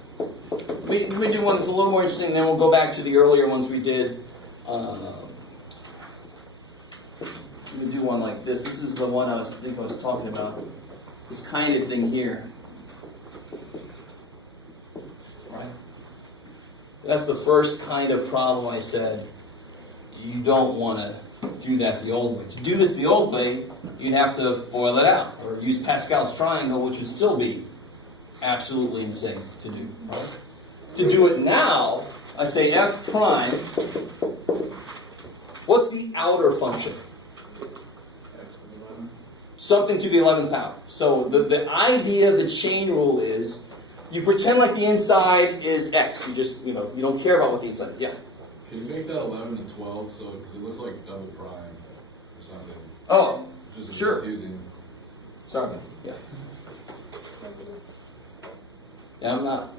Let me do one that's a little more interesting, then we'll go back to the earlier ones we did. Let me do one like this. This is the one I was talking about. This kind of thing here. Right? That's the first kind of problem I said you don't want to do that the old way. To do this the old way, you'd have to FOIL it out, or use Pascal's triangle, which would still be absolutely insane to do, right? To do it now, I say f prime, what's the outer function? Something to the 11th power. So the idea of the chain rule is, you pretend like the inside is x. You just, you don't care about what the inside is. Yeah? Can you make that 11 and 12 so, because it looks like double prime or something? Oh, Which is sure. confusing. Sorry. Yeah. Yeah, I'm not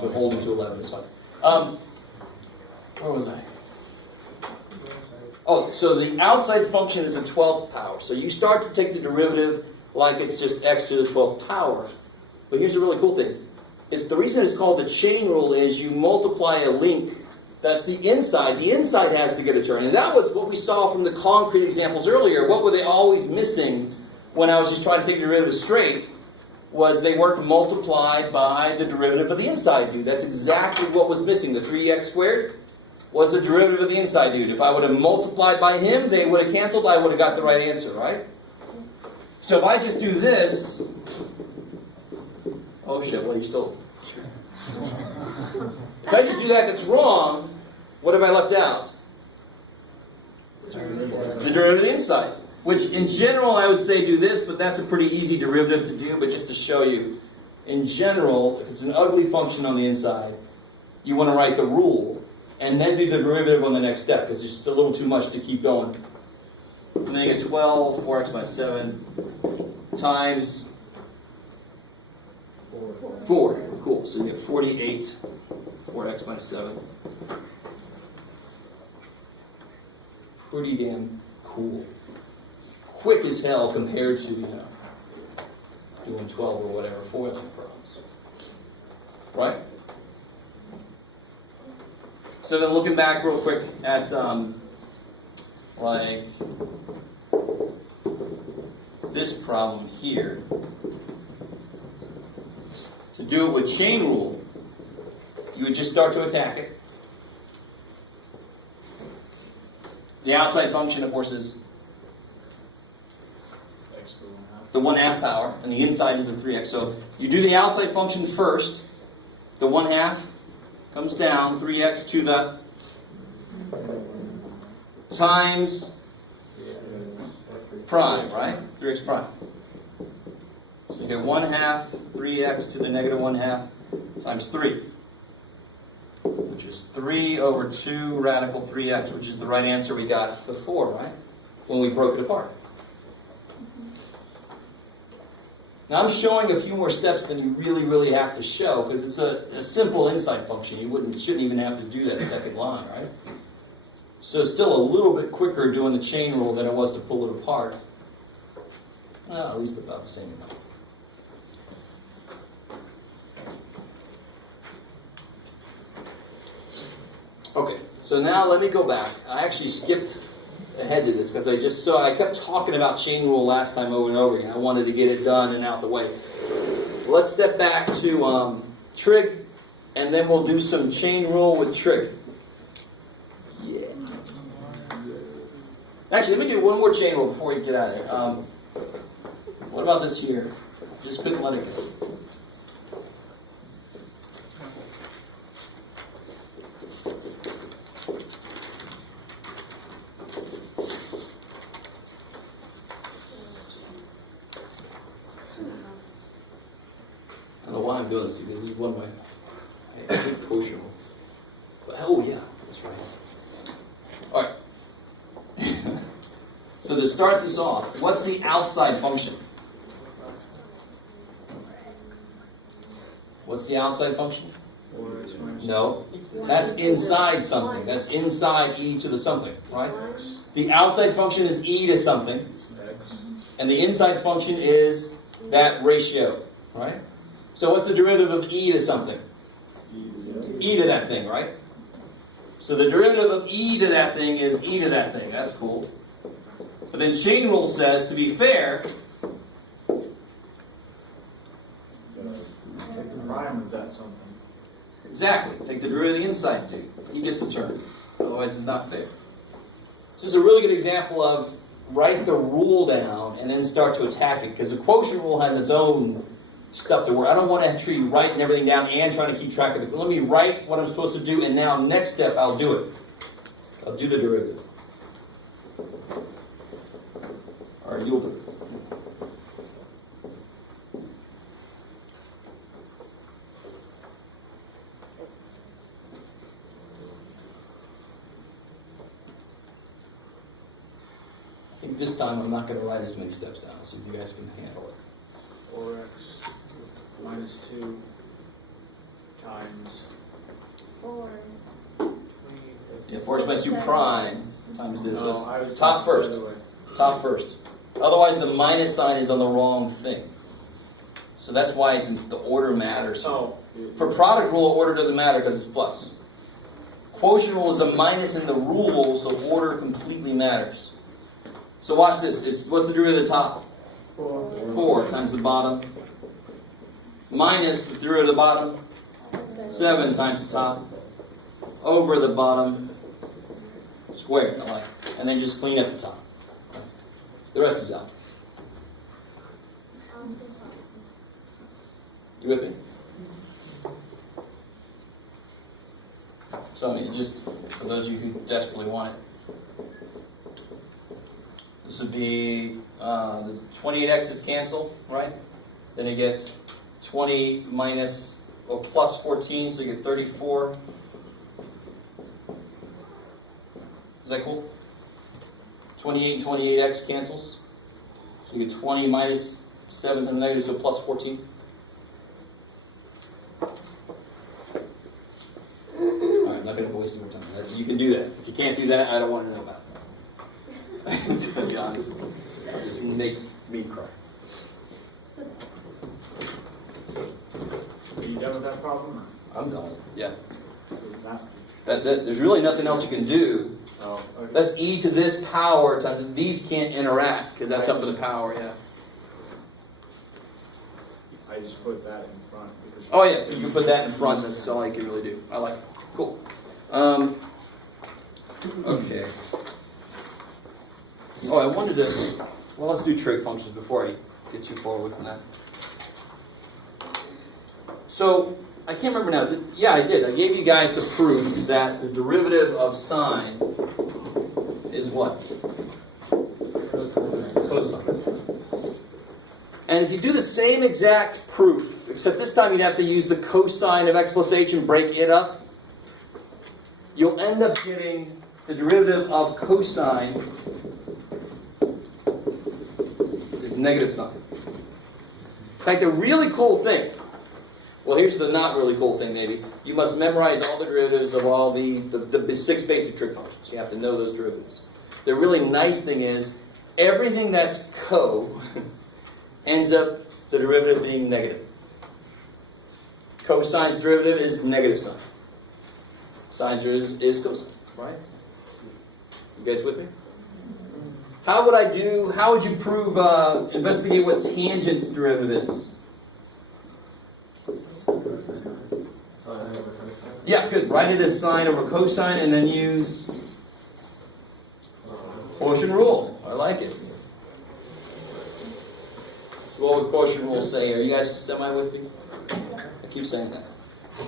beholden to 11. It's fine. Where was I? Oh, so the outside function is a 12th power. So you start to take the derivative like it's just x to the 12th power. But here's the really cool thing. The reason it's called the chain rule is you multiply a link. That's the inside. The inside has to get a turn. And that was what we saw from the concrete examples earlier. What were they always missing when I was just trying to take the derivative straight? Was they weren't multiplied by the derivative of the inside dude. That's exactly what was missing. The 3x squared was the derivative of the inside dude. If I would have multiplied by him, they would have canceled. I would have got the right answer, right? So if I just do this... Oh shit, well you still... If I just do that, that's wrong. What have I left out? The derivative of the inside. Which in general I would say do this, but that's a pretty easy derivative to do. But just to show you, in general, if it's an ugly function on the inside, you want to write the rule, and then do the derivative on the next step, because it's just a little too much to keep going. So then you get 12, 4x minus 7, times 4. Cool. So you get 48, 4x minus 7. Pretty damn cool. Quick as hell compared to, doing 12 or whatever foiling problems. Right? So then looking back real quick at, like, this problem here. To do it with chain rule, you would just start to attack it. The outside function, of course, is the 1/2 power, and the inside is the 3x. So you do the outside function first. The 1/2 comes down, 3x to the times prime, right? 3x prime. So you get 1/2, 3x to the negative 1/2 times 3. Which is 3 over 2 radical 3x, which is the right answer we got before, right? When we broke it apart. Now I'm showing a few more steps than you really have to show, because it's a simple inside function. You shouldn't even have to do that second line, right? So it's still a little bit quicker doing the chain rule than it was to pull it apart. Well, at least about the same amount. Okay, so now let me go back. I actually skipped ahead to this because I kept talking about chain rule last time over and over again. I wanted to get it done and out the way. Let's step back to trig, and then we'll do some chain rule with trig. Yeah. Actually, let me do one more chain rule before we get out of here. What about this here? Just couldn't let it go. I don't know why I'm doing this, because this is one of my kosher. Oh yeah, that's right. All right. So to start this off, what's the outside function? What's the outside function? No, that's inside something. That's inside e to the something, right? The outside function is e to something, and the inside function is that ratio, right? So what's the derivative of e to something? E to that thing, right? So the derivative of e to that thing is e to that thing. That's cool. But then chain rule says, to be fair, Take the prime of that something. exactly, take the derivative of the inside dude. He gets a turn. Otherwise it's not fair. This is a really good example of write the rule down and then start to attack it, because the quotient rule has its own stuff to work. I don't want to actually writing everything down and trying to keep track of it. Let me write what I'm supposed to do, and now next step I'll do it. I'll do the derivative. Or you'll do it. I think this time I'm not going to write as many steps down, so you guys can handle it. 4x minus 2 times 4. Yeah, 4x minus 2 prime times this. No, So I would it's top do it the first. other way. Top first. Otherwise, the minus sign is on the wrong thing. So that's why it's the order matters. Oh, For product rule, order doesn't matter because it's plus. Quotient rule is a minus in the rule, so order completely matters. So watch this. What's the derivative of the top? 4 times the bottom. Minus the derivative of the bottom. 7 times the top. Over the bottom. Squared. I like. And then just clean up the top. The rest is out. You with me? So I mean, just for those of you who desperately want it. This would be the 28x's cancel, right? Then you get 20 minus, or plus 14, so you get 34. Is that cool? 28 and 28x cancels. So you get 20 minus 7 times negative, so plus 14. Alright, I'm not going to waste more time. You can do that. If you can't do that, I don't want to know about it. To be honest, just make me cry. Are you done with that problem? I'm done. Yeah, Or not? that's it. There's really nothing else you can do. Oh, okay. That's e to this power times these can't interact because that's up to the power. Yeah. I just put that in front because. Oh yeah, you can put that in front. That's all you can really do. I like it. Cool. Okay. Oh, I wanted to. Well, let's do trig functions before I get too far away from that. So I can't remember now. Yeah, I did. I gave you guys the proof that the derivative of sine is what? Cosine. And if you do the same exact proof, except this time you'd have to use the cosine of x plus h and break it up, you'll end up getting the derivative of cosine is negative sine. In fact, the really cool thing, well, here's the not really cool thing maybe. You must memorize all the derivatives of all the 6 basic trig functions. You have to know those derivatives. The really nice thing is, everything that's ends up the derivative being negative. Cosine's derivative is negative sine. Sine's derivative is cosine, right? You guys with me? How would you prove, investigate what tangent's derivative is? Yeah, good. Write it as sine over cosine and then use quotient rule. I like it. So what would quotient rule say? Are you guys semi with me? I keep saying that.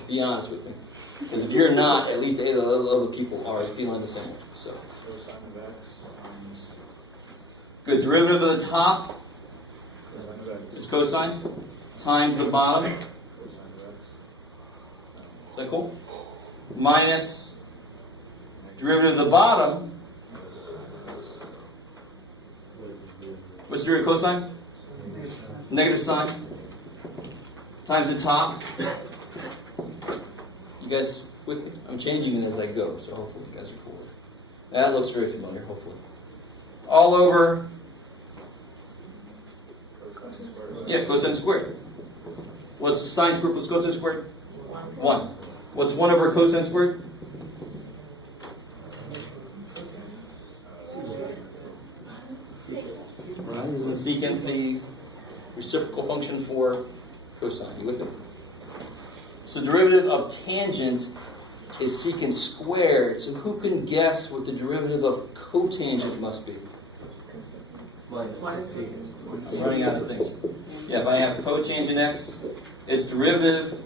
Be honest with me. Because if you're not, at least 8 other people are feeling the same. So Cosine of x times good. Derivative of the top cosine of x. is cosine times the bottom. Cosine of x. Is that cool? Minus derivative of the bottom. What's the derivative of cosine? Negative sine times the top. You guys with me? I'm changing it as I go, so hopefully you guys are cool with it. That looks very familiar, hopefully. All over, Cosine squared. yeah, cosine squared. What's sine squared plus cosine squared? 1. What's 1 over cosine squared? Right, this is the secant, the reciprocal function for cosine. You with me? So derivative of tangent is secant squared. So who can guess what the derivative of cotangent must be? I'm running out of things. Yeah, if I have cotangent x, its derivative,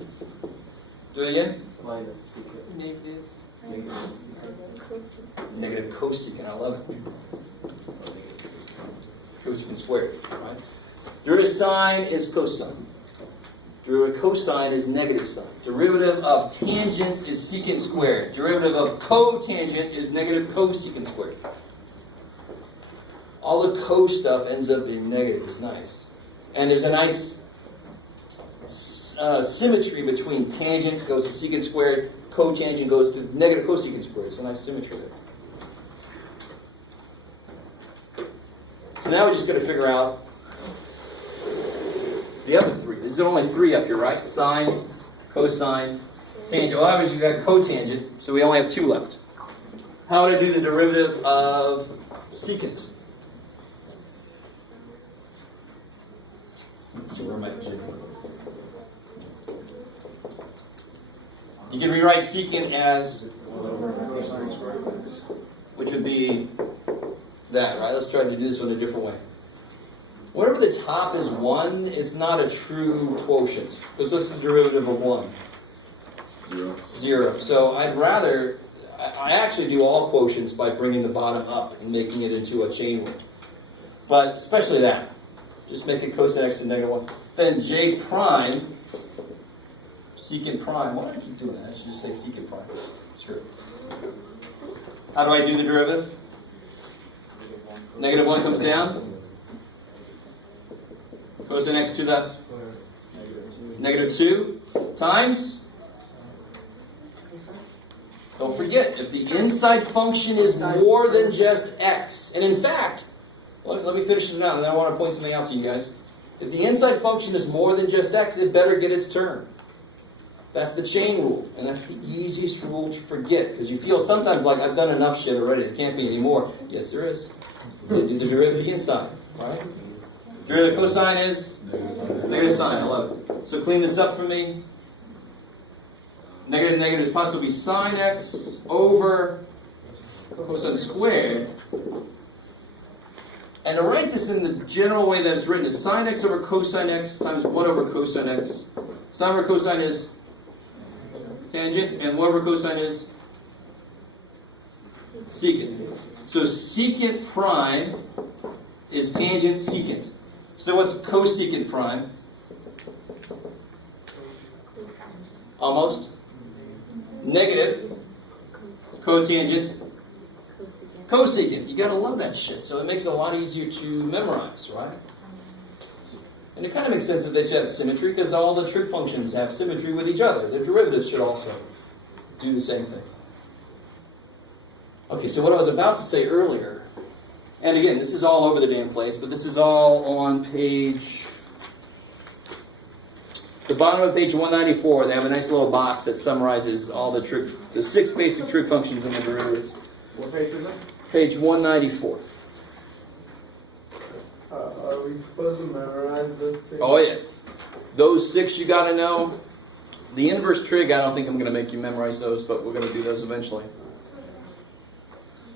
do it again? Minus secant. Negative cosecant, I love it. Cosecant squared, right? Derivative sine is cosine. Derivative cosine is negative sine. Derivative of tangent is secant squared. Derivative of cotangent is negative cosecant squared. All the co stuff ends up being negative. It's nice. And there's a nice symmetry between tangent goes to secant squared, cotangent goes to negative cosecant squared. It's a nice symmetry there. So now we're just going to figure out the other three. There's only three up here, right? Sine, cosine, tangent. Well, obviously you've got cotangent, so we only have two left. How would I do the derivative of secant? Let's see, where am I? You can rewrite secant as, which would be that, right? Let's try to do this one a different way. Whenever the top is 1, it's not a true quotient. Because what's the derivative of 1? 0. So I'd rather, I actually do all quotients by bringing the bottom up and making it into a chain rule. But especially that. Just make it cosine x to negative 1. Then j prime, secant prime. Why do I keep doing that? I should just say secant prime. Sure. How do I do the derivative? Negative 1 comes down. Cosine x to the negative 2 times. Don't forget, if the inside function is more than just x, and in fact, let me finish this out, and then I want to point something out to you guys. If the inside function is more than just x, it better get its term. That's the chain rule, and that's the easiest rule to forget, because you feel sometimes like I've done enough shit already, there can't be any more. Yes, there is. You do the derivative of the inside, right? Derivative of cosine is negative sine. I love it. So clean this up for me. Negative negative is possibly sine x over cosine squared. And to write this in the general way that it's written is sine x over cosine x times 1 over cosine x. Sine over cosine is tangent, and 1 over cosine is secant. So secant prime is tangent secant. So what's cosecant prime? Almost. Negative cotangent cosecant. You gotta love that shit. So it makes it a lot easier to memorize, right? And it kind of makes sense that they should have symmetry, because all the trig functions have symmetry with each other. Their derivatives should also do the same thing. Okay, so what I was about to say earlier, and again, this is all over the damn place, but this is all on page, the bottom of page 194. They have a nice little box that summarizes all the 6 basic trig functions and the derivatives. What page is it? Page 194. Are we supposed to memorize this thing? Oh yeah. Those 6 you gotta know. The inverse trig, I don't think I'm gonna make you memorize those, but we're gonna do those eventually.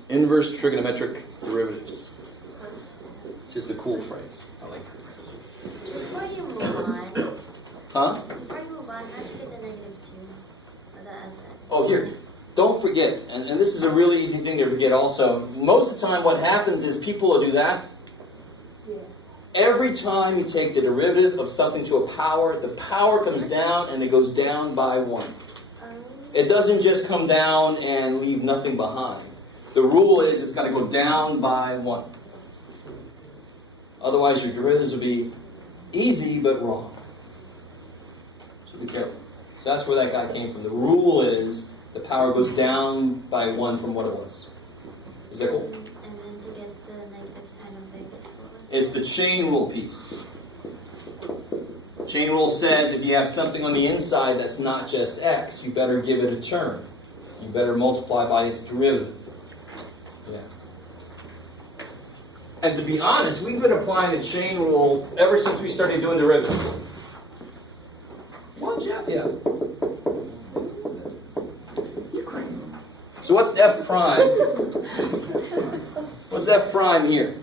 Inverse trigonometric derivatives. It's just a cool phrase. I like it. Before you move on, Huh? before you move on, how'd you get the -2 for the aspect? Oh, here. Don't forget, and this is a really easy thing to forget also. Most of the time what happens is people will do that. Yeah. Every time you take the derivative of something to a power, the power comes down and it goes down by 1. It doesn't just come down and leave nothing behind. The rule is it's got to go down by 1. Otherwise your derivatives will be easy but wrong. So be careful. So that's where that guy came from. The rule is the power goes down by 1 from what it was. Is that cool? And then to get the negative sign of x, what was It's the chain rule piece. Chain rule says if you have something on the inside that's not just x, you better give it a term. You better multiply by its derivative. Yeah. And to be honest, we've been applying the chain rule ever since we started doing derivatives. What, Jeff? Yeah. You're So what's f prime? What's f prime here?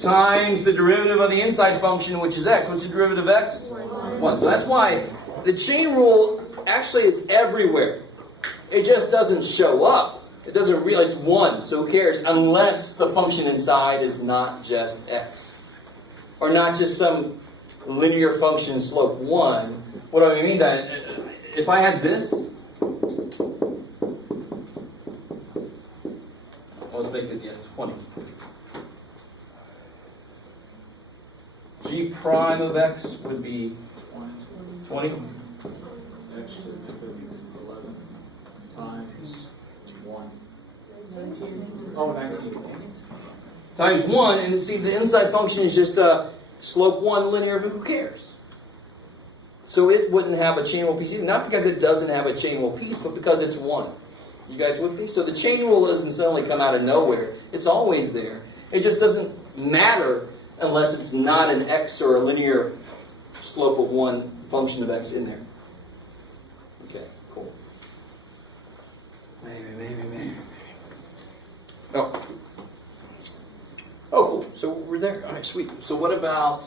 Times the derivative of the inside function, which is x. What's the derivative of x? 1. So that's why the chain rule actually is everywhere. It just doesn't show up. It doesn't realize 1, so who cares? Unless the function inside is not just x. Or not just some linear function slope 1. What do I mean that? If I had this, let's make it 20. G prime of x would be 20. X to the negative 11 times 1. Oh, 19. Times 1, and see the inside function is just slope 1 linear, but who cares? So it wouldn't have a chain rule piece either. Not because it doesn't have a chain rule piece, but because it's 1. You guys with me? So the chain rule doesn't suddenly come out of nowhere. It's always there. It just doesn't matter unless it's not an x or a linear slope of 1 function of x in there. Okay, cool. Maybe. Oh. Oh, cool. So we're there. All right, sweet. So what about...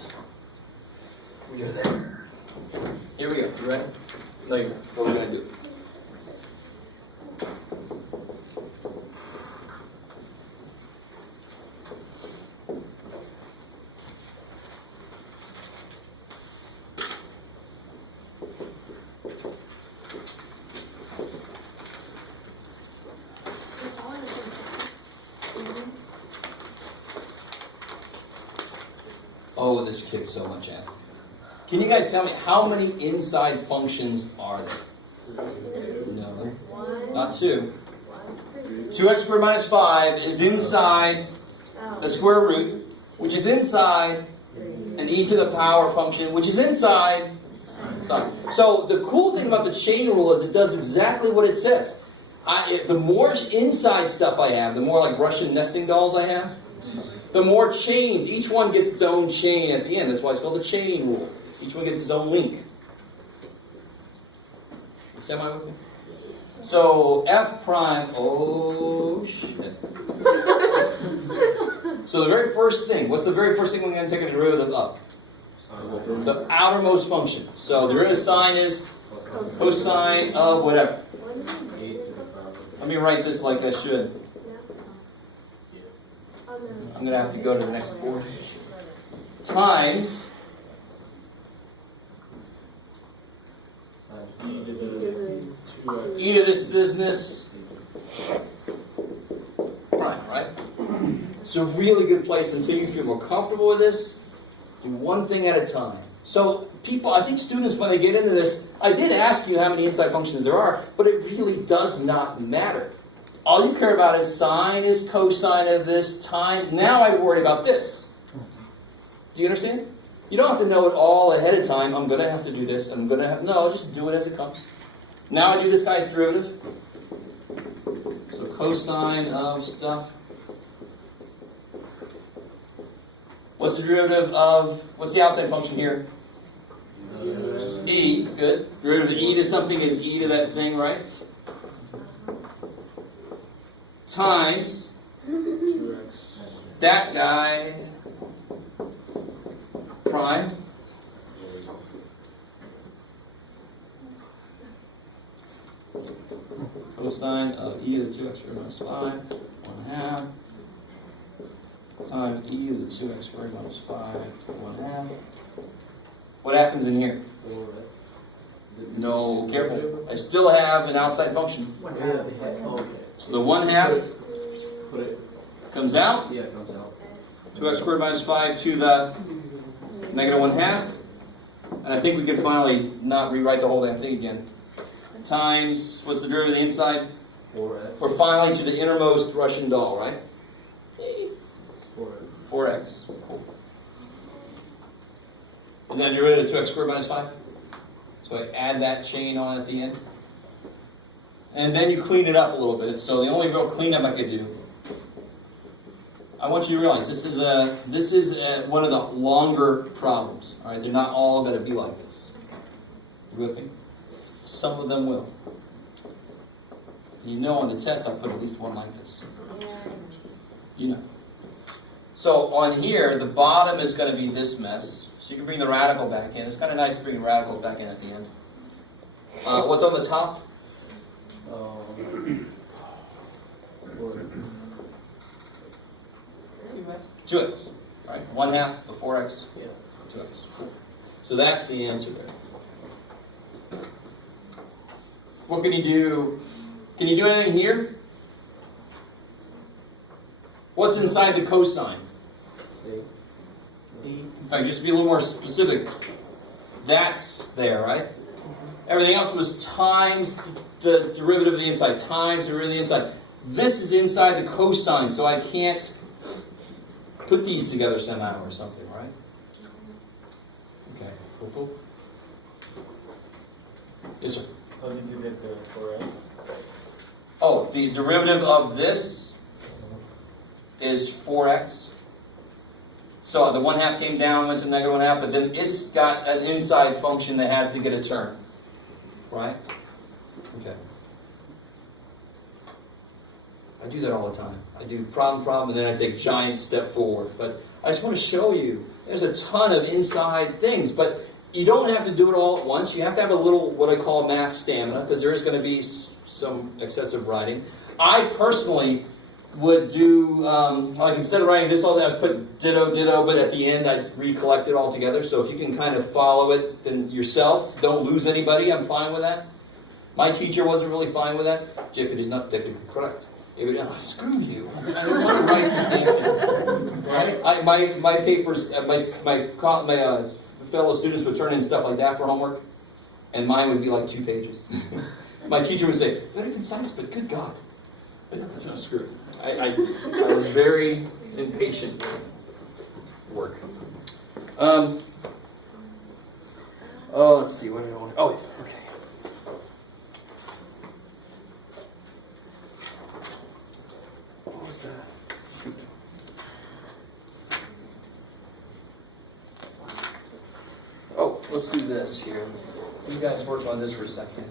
We're there. Here we go. You ready? No, you're not. What are we going to do? Oh, this kicks so much ass. Can you guys tell me how many inside functions are there? No. Not 2. 2x squared minus 5 is inside the square root, which is inside an e to the power function, which is inside sine. So the cool thing about the chain rule is it does exactly what it says. The more inside stuff I have, the more like Russian nesting dolls I have, the more chains. Each one gets its own chain at the end. That's why it's called the chain rule. Each one gets its own link. You semi with me? So f prime, oh shit. So the very first thing, what's the very first thing we're going to take a derivative of? The outermost function. So the derivative sign is cosine of whatever. Let me write this like I should. I'm going to have to go to the next board. Times e to this business prime, right? It's a really good place until you feel more comfortable with this. Do one thing at a time. So people, I think students, when they get into this, I did ask you how many inside functions there are, but it really does not matter. All you care about is sine is cosine of this time. Now I worry about this. Do you understand? You don't have to know it all ahead of time. I'm going to have to do this. I'm going to have... No, just do it as it comes. Now I do this guy's derivative. So cosine of stuff. What's the derivative of... What's the outside function here? E. Good. Derivative of e to something is e to that thing, right? Times 2x. that guy prime cosine of e to the 2x squared minus 5 1/2 times e to the 2x squared minus 5 1/2. What happens in here? No, careful. I still have an outside function. So the 1/2 comes out. Yeah, it comes out. 2x squared minus 5 to the negative 1/2. And I think we can finally not rewrite the whole damn thing again. Times, what's the derivative of the inside? 4x. We're finally to the innermost Russian doll, right? 4x. Cool. Is that derivative of 2x squared minus 5? So I add that chain on at the end. And then you clean it up a little bit. So the only real cleanup I could do, I want you to realize this is one of the longer problems. All right, they're not all going to be like this. You with me? Some of them will. You know on the test I put at least one like this. Yeah, You know. So on here, the bottom is going to be this mess. So you can bring the radical back in. It's kind of nice to bring the radicals back in at the end. What's on the top? 2x. Right? 1/2 of 4x. Yeah. 2x. So that's the answer there. What can you do? Can you do anything here? What's inside the cosine? In fact, just to be a little more specific, that's there, right? Everything else was times the derivative of the inside, times the derivative of the inside. This is inside the cosine, so I can't put these together somehow or something, right? Okay, cool. Yes, sir? How did you get the 4x? Oh, the derivative of this is 4x. So the 1/2 came down, went to negative 1/2, but then it's got an inside function that has to get a term. Right? Okay. I do that all the time. I do problem, and then I take giant step forward. But I just want to show you, there's a ton of inside things, but you don't have to do it all at once. You have to have a little, what I call math stamina, because there is going to be some excessive writing. I personally would do, like instead of writing this all day, I'd put ditto, but at the end I'd recollect it all together. So if you can kind of follow it then yourself, don't lose anybody, I'm fine with that. My teacher wasn't really fine with that. Jeff, it is not technically correct. Screw you. I don't want to write this thing. Right? My papers, my fellow students would turn in stuff like that for homework, and mine would be like 2 pages. My teacher would say, very concise, but good God. No, screw it. I was very impatient with work. Let's see. What do I want? Oh, okay. What was that? Shoot. Oh, let's do this here. You guys work on this for a second.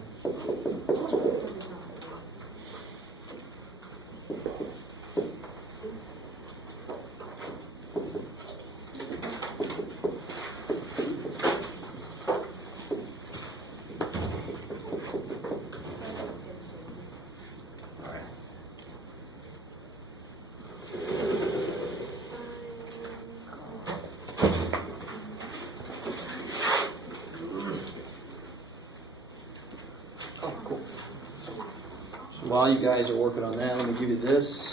While you guys are working on that, let me give you this.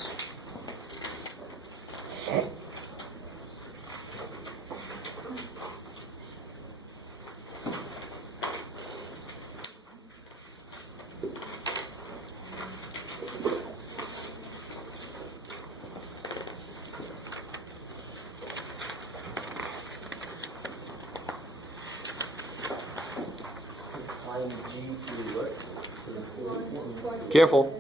Careful.